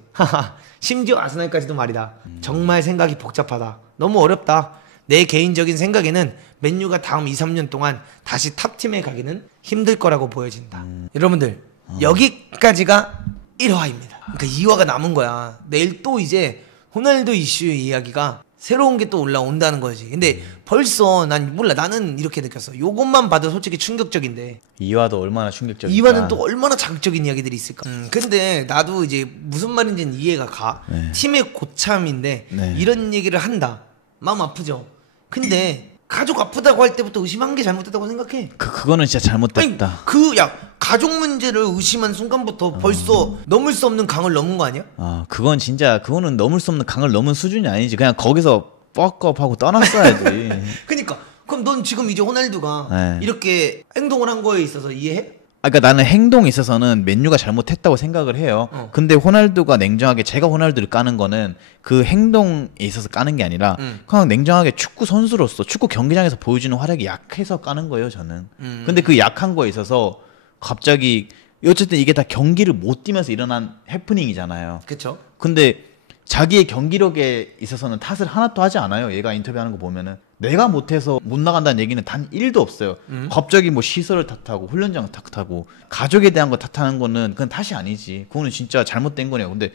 심지어 아스날까지도 말이다. 정말 생각이 복잡하다. 너무 어렵다. 내 개인적인 생각에는 맨유가 다음 2, 3년 동안 다시 탑팀에 가기는 힘들 거라고 보여진다. 여러분들 여기까지가 1화입니다. 그러니까 2화가 남은 거야. 내일 또 이제 호날두 이슈의 이야기가 새로운 게 또 올라온다는 거지. 근데 벌써 난 몰라. 나는 이렇게 느꼈어. 요것만 봐도 솔직히 충격적인데 2화도 얼마나 충격적일까. 2화는 또 얼마나 자극적인 이야기들이 있을까. 근데 나도 이제 무슨 말인지는 이해가 가. 팀의 고참인데 이런 얘기를 한다. 마음 아프죠. 근데 가족 아프다고 할 때부터 의심한 게 잘못됐다고 생각해. 그거는 진짜 잘못됐다. 아니, 가족 문제를 의심한 순간부터 벌써 넘을 수 없는 강을 넘은 거 아니야? 그건 진짜 그거는 넘을 수 없는 강을 넘은 수준이 아니지. 그냥 거기서 뻑업하고 떠났어야지. 그니까 그럼 넌 지금 이제 호날두가 이렇게 행동을 한 거에 있어서 이해해? 그러니까 나는 행동에 있어서는 맨유가 잘못했다고 생각을 해요. 근데 호날두가 냉정하게 제가 호날두를 까는 거는 그 행동에 있어서 까는 게 아니라 그냥 냉정하게 축구 선수로서 축구 경기장에서 보여주는 활약이 약해서 까는 거예요, 저는. 근데 그 약한 거에 있어서 갑자기 어쨌든 이게 다 경기를 못 뛰면서 일어난 해프닝이잖아요. 그렇죠. 근데 자기의 경기력에 있어서는 탓을 하나도 하지 않아요. 얘가 인터뷰하는 거 보면은 내가 못해서 못 나간다는 얘기는 단 1도 없어요. 갑자기 뭐 시설을 탓하고 훈련장 탓하고 가족에 대한 거 탓하는 거는 그건 탓이 아니지. 그거는 진짜 잘못된 거네요. 근데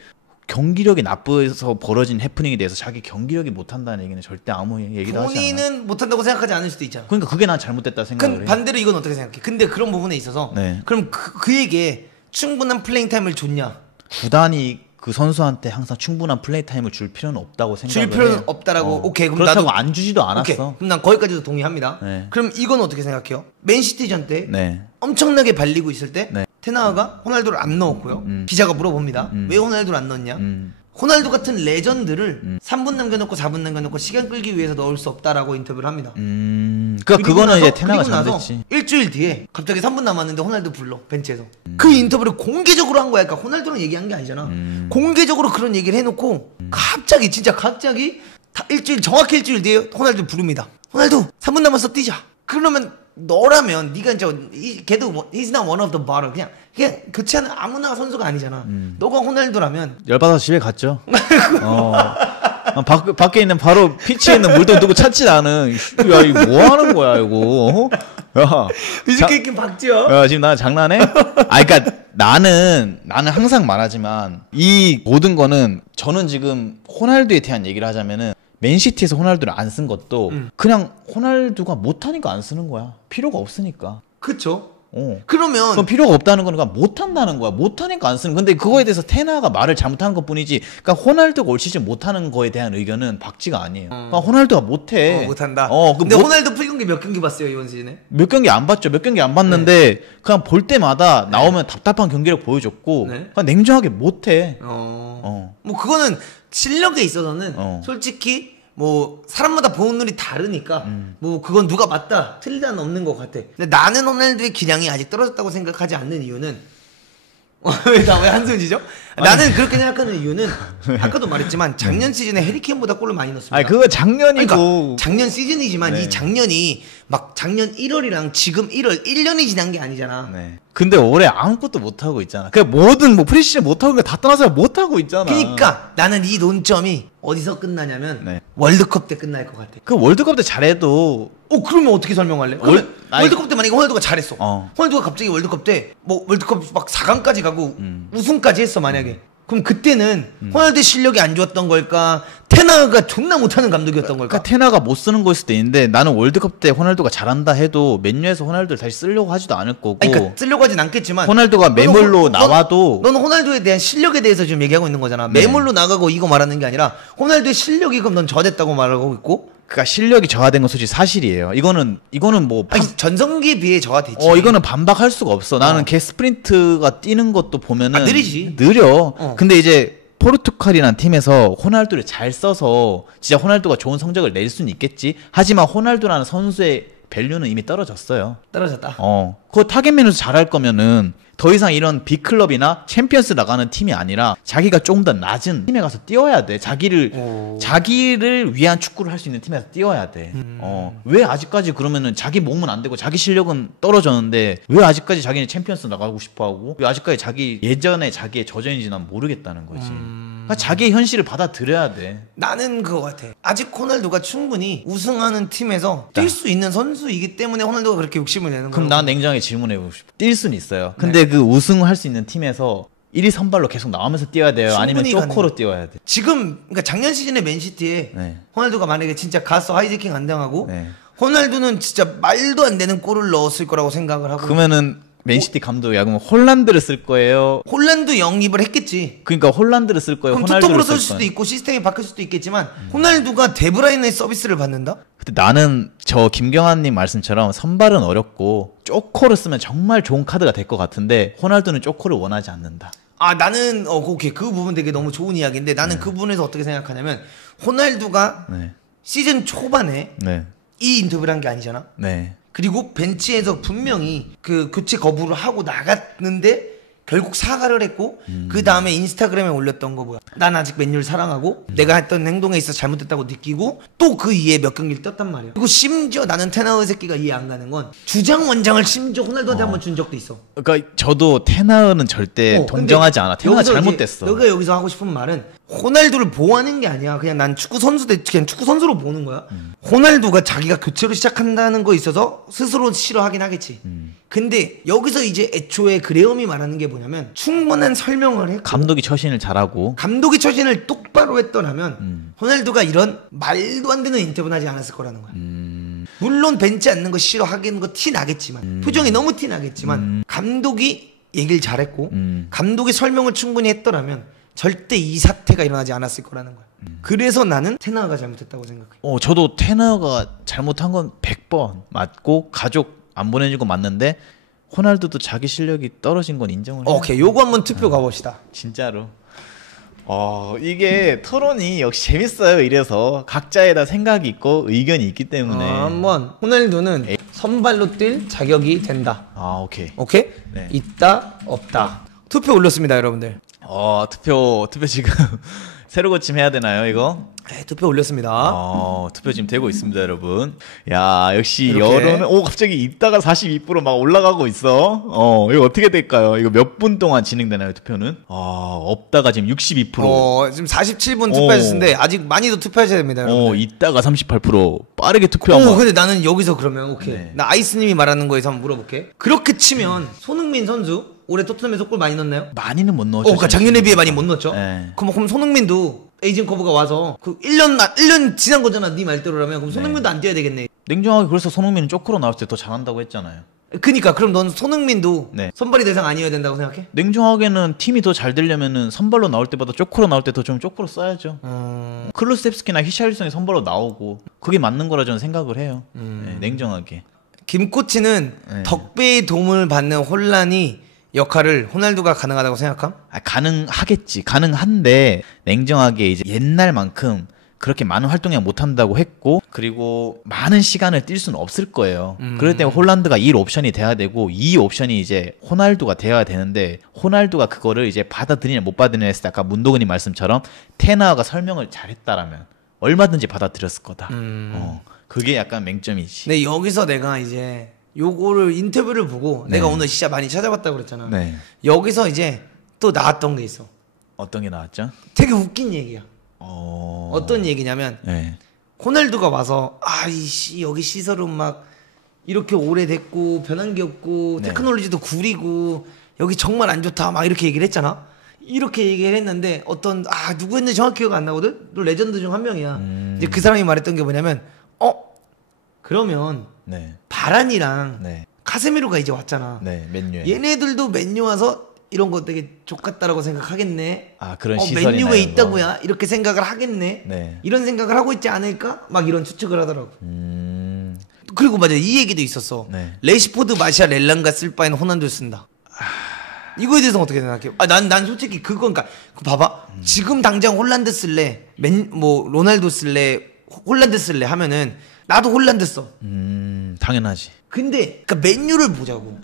경기력이 나빠서 벌어진 해프닝에 대해서 자기 경기력이 못한다는 얘기는 절대 아무 얘기도 하지 않아. 본인은 못한다고 생각하지 않을 수도 있잖아. 그러니까 그게 난 잘못됐다 생각을 그럼 해. 반대로 이건 어떻게 생각해? 근데 그런 부분에 있어서 네. 그럼 그에게 충분한 플레잉 타임을 줬냐? 구단이 그 선수한테 항상 충분한 플레이 타임을 줄 필요는 없다고 생각을 줄 필요는 해요. 없다라고. 오케이, 그럼 그렇다고 나도 안 주지도 않았어. 오케이, 그럼 난 거기까지도 동의합니다. 네. 그럼 이건 어떻게 생각해요? 맨시티전 때 네. 엄청나게 발리고 있을 때 네. 테나가 호날두를 안 넣었고요. 기자가 물어봅니다. 왜 호날두를 안 넣었냐? 호날두 같은 레전드를 3분 남겨놓고 4분 남겨놓고 시간 끌기 위해서 넣을 수 없다라고 인터뷰를 합니다. 그러니까 그거는 이제 테나가 그리고 나서 잘못했지. 일주일 뒤에 갑자기 3분 남았는데 호날두 불러 벤치에서 그 인터뷰를 공개적으로 한 거야. 그러니까 호날두랑 얘기한 게 아니잖아. 공개적으로 그런 얘기를 해놓고 갑자기 진짜 갑자기 정확히 일주일 뒤에 호날두 부릅니다. 호날두 3분 남았어 뛰자. 그러면 너라면 네가 이제 걔도 he's not one of the bottom 그냥 교체하는 아무나 선수가 아니잖아. 너가 호날두라면 열받아서 집에 갔죠. 밖에 있는 바로 피치에 있는 물통 두고 찾지 나는. 야 이거 뭐 하는 거야 이거. 야 뮤직게임 박지요. 야 지금 나 장난해? 그러니까 나는 항상 말하지만 이 모든 거는 저는 지금 호날두에 대한 얘기를 하자면은 맨시티에서 호날두를 안 쓴 것도 그냥 호날두가 못하니까 안 쓰는 거야. 필요가 없으니까. 그쵸. 그러면 그건 필요가 없다는 거니까 못한다는 거야. 못하니까 안 쓰는. 근데 그거에 대해서 테나가 말을 잘못한 것 뿐이지. 그러니까 호날두가 올 시즌 못하는 거에 대한 의견은 박지가 아니에요. 그러니까 호날두가 못해. 못한다. 근데 호날두 풀경기 몇 경기 봤어요 이번 시즌에? 몇 경기 안 봤죠. 몇 경기 안 봤는데 그냥 볼 때마다 나오면 답답한 경기력 보여줬고 그냥 냉정하게 못해. 뭐 그거는 실력에 있어서는 솔직히 뭐 사람마다 보는 눈이 다르니까 뭐 그건 누가 맞다 틀리다는 없는 것 같아. 근데 나는 호날두의 기량이 아직 떨어졌다고 생각하지 않는 이유는 왜 한숨 지죠? 나는 그렇게 생각하는 이유는 아까도 말했지만 작년 시즌에 해리케인보다 골을 많이 넣었습니다. 아니 그거 작년이고 그러니까 작년 시즌이지만 이 작년이 막 작년 1월이랑 지금 1월 1년이 지난 게 아니잖아. 네. 근데 올해 아무것도 못 하고 있잖아. 그 모든 뭐 프리시즌 못 하고 다 떠나서 못 하고 있잖아. 그러니까 나는 이 논점이 어디서 끝나냐면 월드컵 때 끝날 것 같아. 그 월드컵 때 잘해도 그러면 어떻게 설명할래? 월드컵 때 만약에 호날두가 잘했어. 호날두가 갑자기 월드컵 때 뭐 월드컵 막 4강까지 가고 우승까지 했어 만약에. 그럼 그때는 호날두의 실력이 안 좋았던 걸까? 테나가 존나 못하는 감독이었던 걸까? 그러니까 테나가 못 쓰는 거일 수도 있는데 나는 월드컵 때 호날두가 잘한다 해도 맨유에서 호날두를 다시 쓰려고 하지도 않을 거고. 그러니까 쓰려고 하진 않겠지만 호날두가 매물로 나와도 너는 호날두에 대한 실력에 대해서 지금 얘기하고 있는 거잖아. 매물로 나가고 이거 말하는 게 아니라 호날두의 실력이 그럼 넌 저됐다고 말하고 있고. 그러니까 실력이 저하된 건 솔직히 사실이에요. 이거는 뭐 전성기에 비해 저하됐지. 이거는 반박할 수가 없어. 나는 걔 스프린트가 뛰는 것도 보면은 느리지. 느려. 근데 이제 포르투갈이라는 팀에서 호날두를 잘 써서 진짜 호날두가 좋은 성적을 낼 수는 있겠지. 하지만 호날두라는 선수의 밸류는 이미 떨어졌어요. 떨어졌다. 그거 타겟맨에서 잘할 거면은 더 이상 이런 빅클럽이나 챔피언스 나가는 팀이 아니라 자기가 조금 더 낮은 팀에 가서 뛰어야 돼. 자기를 위한 축구를 할 수 있는 팀에서 뛰어야 돼. 왜 아직까지 그러면은 자기 몸은 안 되고 자기 실력은 떨어졌는데 왜 아직까지 자기는 챔피언스 나가고 싶어 하고 왜 아직까지 예전에 자기의 저전인지 난 모르겠다는 거지. 그러니까 자기의 현실을 받아들여야 돼. 나는 그거 같아. 아직 호날두가 충분히 우승하는 팀에서 뛸 수 있는 선수이기 때문에 호날두가 그렇게 욕심을 내는 거야. 그럼 난 냉정하게 질문해보고 싶어. 뛸 수는 있어요. 근데 그 우승할 수 있는 팀에서 1위 선발로 계속 나오면서 뛰어야 돼요? 아니면 쪼코로 뛰어야 돼? 지금 그러니까 작년 시즌에 맨시티에 호날두가 만약에 진짜 가서 하이제킹 안 당하고 호날두는 진짜 말도 안 되는 골을 넣었을 거라고 생각을 하고. 그러면은 맨시티 감독이 그럼 홀란드를 쓸 거예요? 홀란드 영입을 했겠지. 그러니까 홀란드를 쓸 거예요? 그럼 투톱으로 쓸 수도 있고 시스템이 바뀔 수도 있겠지만 호날두가 데브라이너의 서비스를 받는다? 근데 나는 저 김경환님 말씀처럼 선발은 어렵고 쪼코를 쓰면 정말 좋은 카드가 될 것 같은데 호날두는 쪼코를 원하지 않는다. 나는 오케이 그 부분 되게 너무 좋은 이야기인데 나는 그 부분에서 어떻게 생각하냐면 호날두가 시즌 초반에 이 인터뷰를 한 게 아니잖아. 그리고 벤치에서 분명히 그 교체 거부를 하고 나갔는데 결국 사과를 했고 그 다음에 인스타그램에 올렸던 거 뭐야? 난 아직 맨유를 사랑하고 내가 했던 행동에 있어 잘못됐다고 느끼고 또 그 이후에 몇 경기를 떴단 말이야. 그리고 심지어 나는 테나우 새끼가 이해 안 가는 건 주장 원장을 심지어 호날두한테 한번 준 적도 있어. 그러니까 저도 테나우는 절대 동정하지 않아. 테나우 잘못됐어. 너가 여기서 하고 싶은 말은 호날두를 보호하는 게 아니야. 그냥 난 축구 선수 대 그냥 축구 선수로 보는 거야. 호날두가 자기가 교체로 시작한다는 거 있어서 스스로 싫어하긴 하겠지. 근데 여기서 이제 애초에 그레엄이 말하는 게 뭐냐면 충분한 설명을 했고 감독이 처신을 잘하고 감독이 처신을 똑바로 했더라면 호날두가 이런 말도 안 되는 인터뷰는 하지 않았을 거라는 거야. 물론 벤치 앉는 거 싫어하는 거 티 나겠지만 표정이 너무 티 나겠지만 감독이 얘기를 잘했고 감독이 설명을 충분히 했더라면 절대 이 사태가 일어나지 않았을 거라는 거야. 그래서 나는 테나우가 잘못했다고 생각해. 저도 테나우가 잘못한 건 100번 맞고 가족 안 보내준 건 맞는데 호날두도 자기 실력이 떨어진 건 인정을 해요. 오케이, 요거 한번 투표 가봅시다. 진짜로. 이게 토론이 역시 재밌어요. 이래서 각자에 다 생각이 있고 의견이 있기 때문에 한번 호날두는 선발로 뛸 자격이 된다. 오케이. 오케이? 네. 있다 없다. 투표 올렸습니다, 여러분들. 투표 지금 새로 고침해야 되나요, 이거? 네, 투표 올렸습니다. 투표 지금 되고 있습니다, 여러분. 야, 역시 이렇게. 여론은 갑자기 있다가 42% 막 올라가고 있어. 이거 어떻게 될까요? 이거 몇 분 동안 진행되나요, 투표는? 없다가 지금 62%. 지금 47분 투표하셨는데 아직 많이 더 투표하셔야 됩니다, 여러분. 있다가 38% 빠르게 투표하면. 근데 나는 여기서 그러면 오케이. 네. 나 아이스님이 말하는 거에서 한번 물어볼게. 그렇게 치면 손흥민 선수 올해 토트넘에서 골 많이 넣었나요? 많이는 못 넣었죠. 그러니까 작년에 비해 많이 못 넣었죠. 네. 그럼 손흥민도 에이징 커브가 와서 그 1년 지난 거잖아. 네 말대로라면 그럼 손흥민도 안 뛰어야 되겠네. 냉정하게 그래서 손흥민은 쪼크로 나왔을 때 더 잘한다고 했잖아요. 그니까 그럼 넌 손흥민도 네. 선발이 대상 아니어야 된다고 생각해? 냉정하게는 팀이 더 잘 되려면은 선발로 나올 때보다 쪼크로 나올 때 더 좀 쪼크로 써야죠. 클루셉스키나 히샬리송이 선발로 나오고 그게 맞는 거라 저는 생각을 해요. 네, 냉정하게. 김 코치는 네. 덕배의 도움을 받는 혼란이 역할을 호날두가 가능하다고 생각함? 가능하겠지. 가능한데 냉정하게 이제 옛날만큼 그렇게 많은 활동량 못한다고 했고 그리고 많은 시간을 뛸 수는 없을 거예요. 그럴 때 홀란드가 1 옵션이 돼야 되고 2 옵션이 이제 호날두가 돼야 되는데 호날두가 그거를 이제 받아들이냐 못 받아들이냐 했을 때 아까 문도근이 말씀처럼 테나가 설명을 잘했다라면 얼마든지 받아들였을 거다. 그게 약간 맹점이지. 근데 여기서 내가 이제 요거를 인터뷰를 보고 내가 오늘 진짜 많이 찾아봤다고 그랬잖아. 네. 여기서 이제 또 나왔던 게 있어. 어떤 게 나왔죠? 되게 웃긴 얘기야. 어떤 얘기냐면 네. 호날두가 와서 아이씨 여기 시설은 막 이렇게 오래됐고 변한 게 없고 네. 테크놀로지도 구리고 여기 정말 안 좋다 막 이렇게 얘기를 했잖아. 이렇게 얘기를 했는데 어떤 누구였는지 정확히 기억 안 나거든. 또 레전드 중 한 명이야. 이제 그 사람이 말했던 게 뭐냐면 그러면 네. 바란이랑 네. 카세미로가 이제 왔잖아. 네. 맨유에. 얘네들도 맨유 와서 이런 거 되게 족같다라고 생각하겠네. 그런 시설이나 맨유에 이런 거. 있다고야 이렇게 생각을 하겠네. 네. 이런 생각을 하고 있지 않을까? 막 이런 추측을 하더라고. 그리고 맞아 이 얘기도 있었어. 네. 레시포드, 마샬, 엘랑가 쓸 바에는 호날두 쓴다. 이거에 대해서 어떻게 생각해? 난 솔직히 그러니까 봐봐. 지금 당장 홀란드 쓸래, 로날두 쓸래, 홀란드 쓸래 하면은 나도 홀란드 써. 당연하지. 근데 그러니까 맨유를 보자고.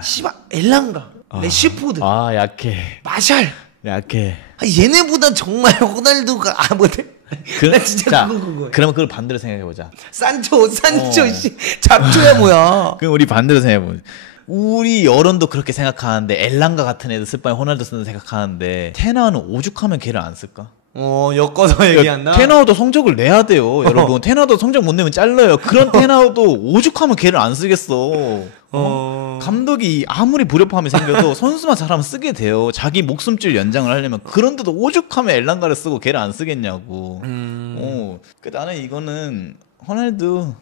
씨발 엘랑가, 레시포드, 약해. 마샬. 약해. 얘네보다 정말 호날두가 뭐래? 나 진짜 그거. 그러면 그걸 반대로 생각해 보자. 산초 씨 잡초야 뭐야? 그럼 우리 반대로 생각해 보자. 우리 여론도 그렇게 생각하는데 엘랑가 같은 애들 쓸 바에 호날두 쓰는 생각하는데 테나는 오죽하면 걔를 안 쓸까? 엮어서 얘기한다. 테나우도 성적을 내야 돼요, 여러분. 테나우도 성적 못 내면 잘려요. 그런 테나우도 오죽하면 걔를 안 쓰겠어. 감독이 아무리 불협화음이 생겨도 선수만 잘하면 쓰게 돼요. 자기 목숨줄 연장을 하려면. 그런데도 오죽하면 엘랑가를 쓰고 걔를 안 쓰겠냐고. 나는 이거는 호날두.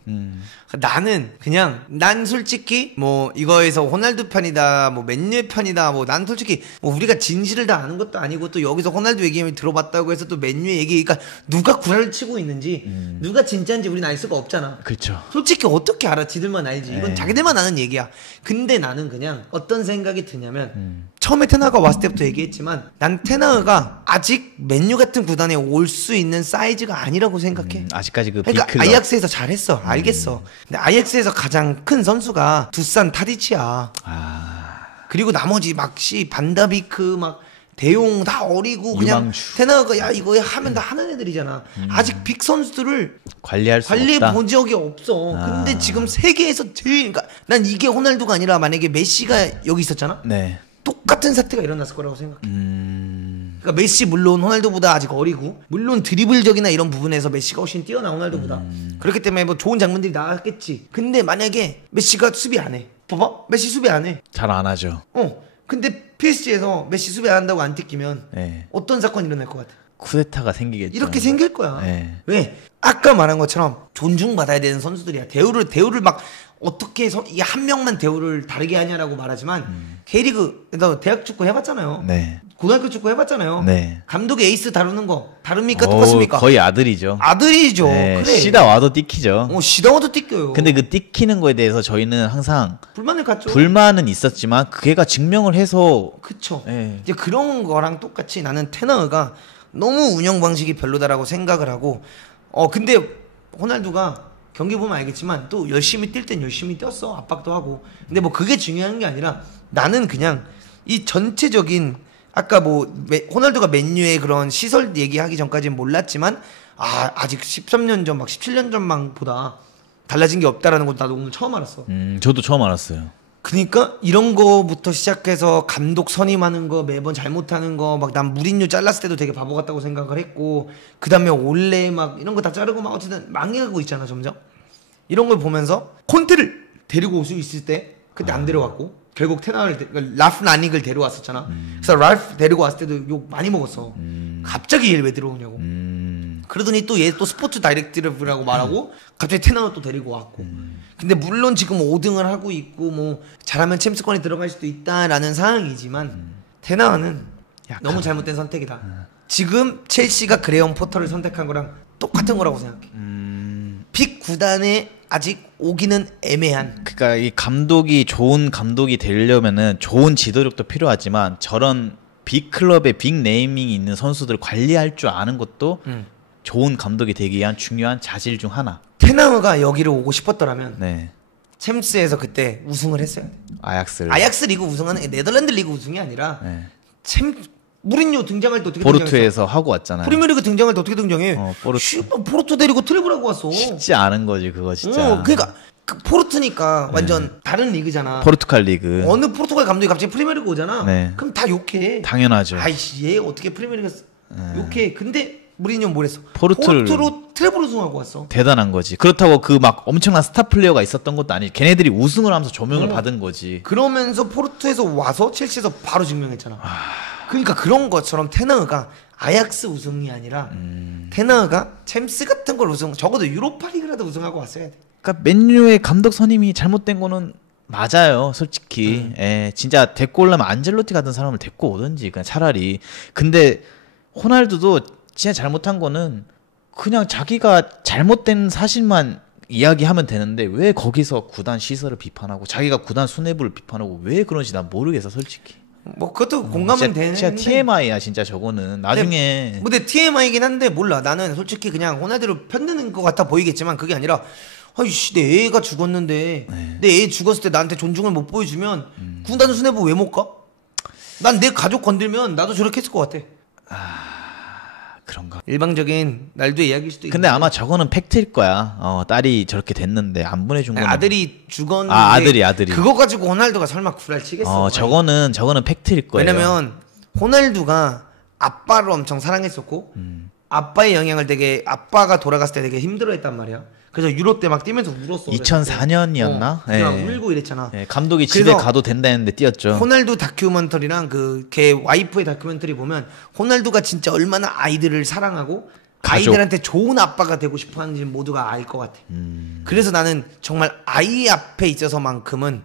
나는 그냥 난 솔직히 이거에서 호날두 편이다 맨유 편이다 난 솔직히 우리가 진실을 다 아는 것도 아니고 또 여기서 호날두 얘기 들어봤다고 해서 또 맨유 얘기 그러니까 누가 구라를 치고 있는지 누가 진짜인지 우리는 알 수가 없잖아. 그렇죠. 솔직히 어떻게 알아? 지들만 알지. 이건 자기들만 아는 얘기야. 근데 나는 그냥 어떤 생각이 드냐면 처음에 테나가 왔을 때부터 얘기했지만 난 테나가 아직 맨유 같은 구단에 올 수 있는 사이즈가 아니라고 생각해. 아직까지 그 그러니까 빅클럽. 아이약스에서 잘했어. 알겠어. 근데 아이약스에서 가장 큰 선수가 두산 타디치야. 그리고 나머지 반다비크 막 대용 다 어리고 그냥 유망주. 테나가 야 이거 하면 다 하는 애들이잖아. 아직 빅 선수들을 관리할 수 관리해 없다. 본 적이 없어. 근데 지금 세계에서 제일 그러니까 난 이게 호날두가 아니라 만약에 메시가 여기 있었잖아. 네. 똑같은 사태가 일어났을 거라고 생각해. 그러니까 메시 물론 호날두보다 아직 어리고 물론 드리블적이나 이런 부분에서 메시가 훨씬 뛰어나 호날두보다. 그렇기 때문에 뭐 좋은 장면들이 나왔겠지. 근데 만약에 메시가 수비 안 해. 봐봐. 메시 수비 안 해. 잘 안 하죠. 근데 PSG에서 메시 수비 안 한다고 안 뛰기면 네. 어떤 사건이 일어날 것 같아? 쿠데타가 생기겠죠. 이렇게 생길 거야. 네. 왜? 아까 말한 것처럼 존중받아야 되는 선수들이야. 대우를 막 어떻게 해서 이 한 명만 대우를 다르게 하냐라고 말하지만 K리그 너 대학 축구 해봤잖아요. 네. 고등학교 축구 해봤잖아요. 네. 감독의 에이스 다루는 거 다릅니까? 똑같습니까? 거의 아들이죠. 아들이죠. 네. 그래. 시다 와도 띠키죠. 시다워도 띠껴요. 근데 그 띠키는 거에 대해서 저희는 항상 불만을 갖죠. 불만은 있었지만 그게가 증명을 해서 그쵸. 네. 이제 그런 거랑 똑같이 나는 테너가 너무 운영 방식이 별로다라고 생각을 하고 근데 호날두가 경기 보면 알겠지만 또 열심히 뛸 땐 열심히 뛰었어. 압박도 하고. 근데 뭐 그게 중요한 게 아니라 나는 그냥 이 전체적인 아까 뭐 호날두가 맨유의 그런 시설 얘기하기 전까지는 몰랐지만 아직 13년 전 막 17년 전만보다 달라진 게 없다라는 걸 나도 오늘 처음 알았어. 저도 처음 알았어요. 그러니까 이런 거부터 시작해서 감독 선임하는 거 매번 잘못하는 거 막 난 무린유 잘랐을 때도 되게 바보 같다고 생각을 했고 그 다음에 올레 막 이런 거 다 자르고 막 어쨌든 망해가고 있잖아 점점. 이런 걸 보면서 콘테를 데리고 올 수 있을 때 그때 안 데려왔고 결국 라프 라닉을 데려왔었잖아. 그래서 라프 데리고 왔을 때도 욕 많이 먹었어. 갑자기 얘를 왜 들어오냐고. 그러더니 또 얘 또 스포츠 다이렉티브라고 말하고 갑자기 테나를 또 데리고 왔고. 근데 물론 지금 5등을 하고 있고 뭐 잘하면 챔스권에 들어갈 수도 있다라는 상황이지만 테나는 너무 잘못된 선택이다. 지금 첼시가 그레엄 포터를 선택한 거랑 똑같은 거라고 생각해. 빅 구단에 아직 오기는 애매한. 그러니까 이 감독이 좋은 감독이 되려면은 좋은 지도력도 필요하지만 저런 빅 클럽의 빅 네이밍이 있는 선수들을 관리할 줄 아는 것도 좋은 감독이 되기 위한 중요한 자질 중 하나. 테나가 여기를 오고 싶었더라면 네. 챔스에서 그때 우승을 했어요. 아약스 리그 우승하는 게 네덜란드 리그 우승이 아니라 네. 무린요 등장할 때 어떻게 포르투에서 하고 왔잖아요. 프리미어리그 등장할 때 어떻게 등장해? 포르투 데리고 트래블하고 왔어. 쉽지 않은 거지 그거 진짜. 그러니까 포르투니까 완전 다른 리그잖아. 포르투갈 리그. 어느 포르투갈 감독이 갑자기 프리미어리그 오잖아. 네. 그럼 다 욕해. 당연하죠. 아이씨 얘 어떻게 프리미어리그 욕해. 근데 무리뉴 뭘 했어? 포르투로 트래블 우승하고 왔어. 대단한 거지. 그렇다고 그 막 엄청난 스타 플레이어가 있었던 것도 아니지. 걔네들이 우승을 하면서 조명을 받은 거지. 그러면서 포르투에서 와서 첼시에서 바로 증명했잖아. 그러니까 그런 것처럼 테너가 아약스 우승이 아니라 테너가 챔스 같은 걸 우승, 적어도 유로파리그라도 우승하고 왔어야 돼. 그러니까 맨유의 감독 선임이 잘못된 거는 맞아요, 솔직히. 진짜 데리고 오려면 안젤로티 같은 사람을 데리고 오든지 그냥 차라리. 근데 호날두도 진짜 잘못한 거는 그냥 자기가 잘못된 사실만 이야기하면 되는데 왜 거기서 구단 시설을 비판하고 자기가 구단 수뇌부를 비판하고 왜 그런지 난 모르겠어, 솔직히. 뭐 그것도 공감은 되는데 진짜 TMI야 진짜 저거는 나중에. 근데 TMI이긴 한데 몰라. 나는 솔직히 그냥 호날두를 편드는 것 같아 보이겠지만 그게 아니라 아이씨 내 애가 죽었는데 내 애 죽었을 때 나한테 존중을 못 보여주면 구단 수뇌부 왜 못 가? 난 내 가족 건들면 나도 저렇게 했을 것 같아. 그런가. 일방적인 날도의 이야기일 수도 있는데 근데 아마 저거는 팩트일 거야. 딸이 저렇게 됐는데 안 보내준 거는. 아들이 죽었는데 아들이 그거 가지고 호날두가 설마 구랄 치겠어. 저거는 팩트일 거예요. 왜냐면 호날두가 아빠를 엄청 사랑했었고 아빠의 영향을 되게 아빠가 돌아갔을 때 되게 힘들어했단 말이야. 그래서 유로 때 막 뛰면서 울었어. 2004년이었나? 그냥 울고 이랬잖아. 감독이 집에 가도 된다 했는데 뛰었죠. 호날두 다큐멘터리랑 그 걔 와이프의 다큐멘터리 보면 호날두가 진짜 얼마나 아이들을 사랑하고 아이들한테 좋은 아빠가 되고 싶어하는지 모두가 알 것 같아. 그래서 나는 정말 아이 앞에 있어서만큼은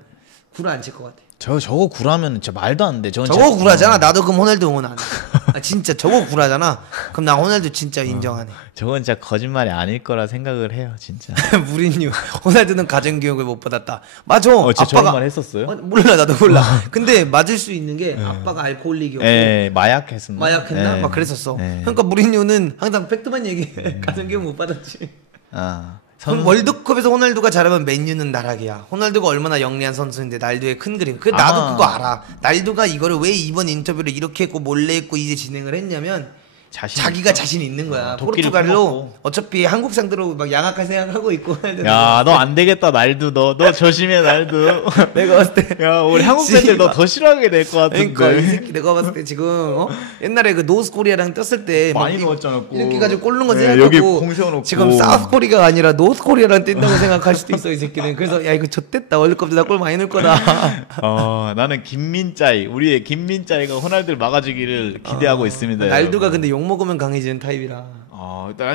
구라 안 칠 것 같아. 저거 구라면 진짜 말도 안 돼. 저거 구라잖아. 나도 그럼 호날두 응원 안 해. 아, 진짜 저거 구라잖아. 그럼 나 호날두 진짜 인정하네. 저건 진짜 거짓말이 아닐 거라 생각을 해요, 진짜. 무리뉴 호날두는 가정교육을 못 받았다. 맞아. 진짜 저런 말 했었어요? 몰라 나도 몰라. 근데 맞을 수 있는 게 아빠가 알코올릭이었고 예, 마약했습니다. 마약했나? 예. 막 그랬었어. 예. 그러니까 무리뉴는 항상 팩트만 얘기해. 가정교육 못 받았지. 아, 그럼 월드컵에서 호날두가 잘하면 맨유는 나락이야. 호날두가 얼마나 영리한 선수인데 날두의 큰 그림. 그 나도 아마- 그거 알아. 날두가 이거를 왜 이번 인터뷰를 이렇게 했고 몰래 했고 이제 진행을 했냐면 자기가 자신 있는 거야. 도끼를 포르투갈로 품었고. 어차피 한국 상대로 막 양악할 생각하고 있고. 야, 너 안 되겠다, 날두. 너 조심해, 날두. 내가 봤을 때 야, 우리 한국 팬들 너 더 싫어하게 될 것 같은데. 그러니까 이 새끼 내가 봤을 때 지금 옛날에 그 노스코리아랑 떴을 때 많이 막 넣었잖아, 골. 이렇게 가지고 골 넣은 거 네, 생각하고 여기 공 세워놓고. 지금 사우스코리아가 아니라 노스코리아랑 뛴다고 생각할 수도 있어 이 새끼는. 그래서 야 이거 좆됐다 월드컵 때 나 골 많이 넣을 거다. 나는 김민짜이, 우리의 김민짜이가 호날두를 막아주기를 기대하고 있습니다. 날두가 근데 욕 먹으면 강해지는 타입이라.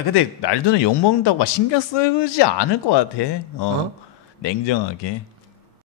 근데 날두는 욕 먹는다고 막 신경 쓰지 않을 것 같아. 냉정하게.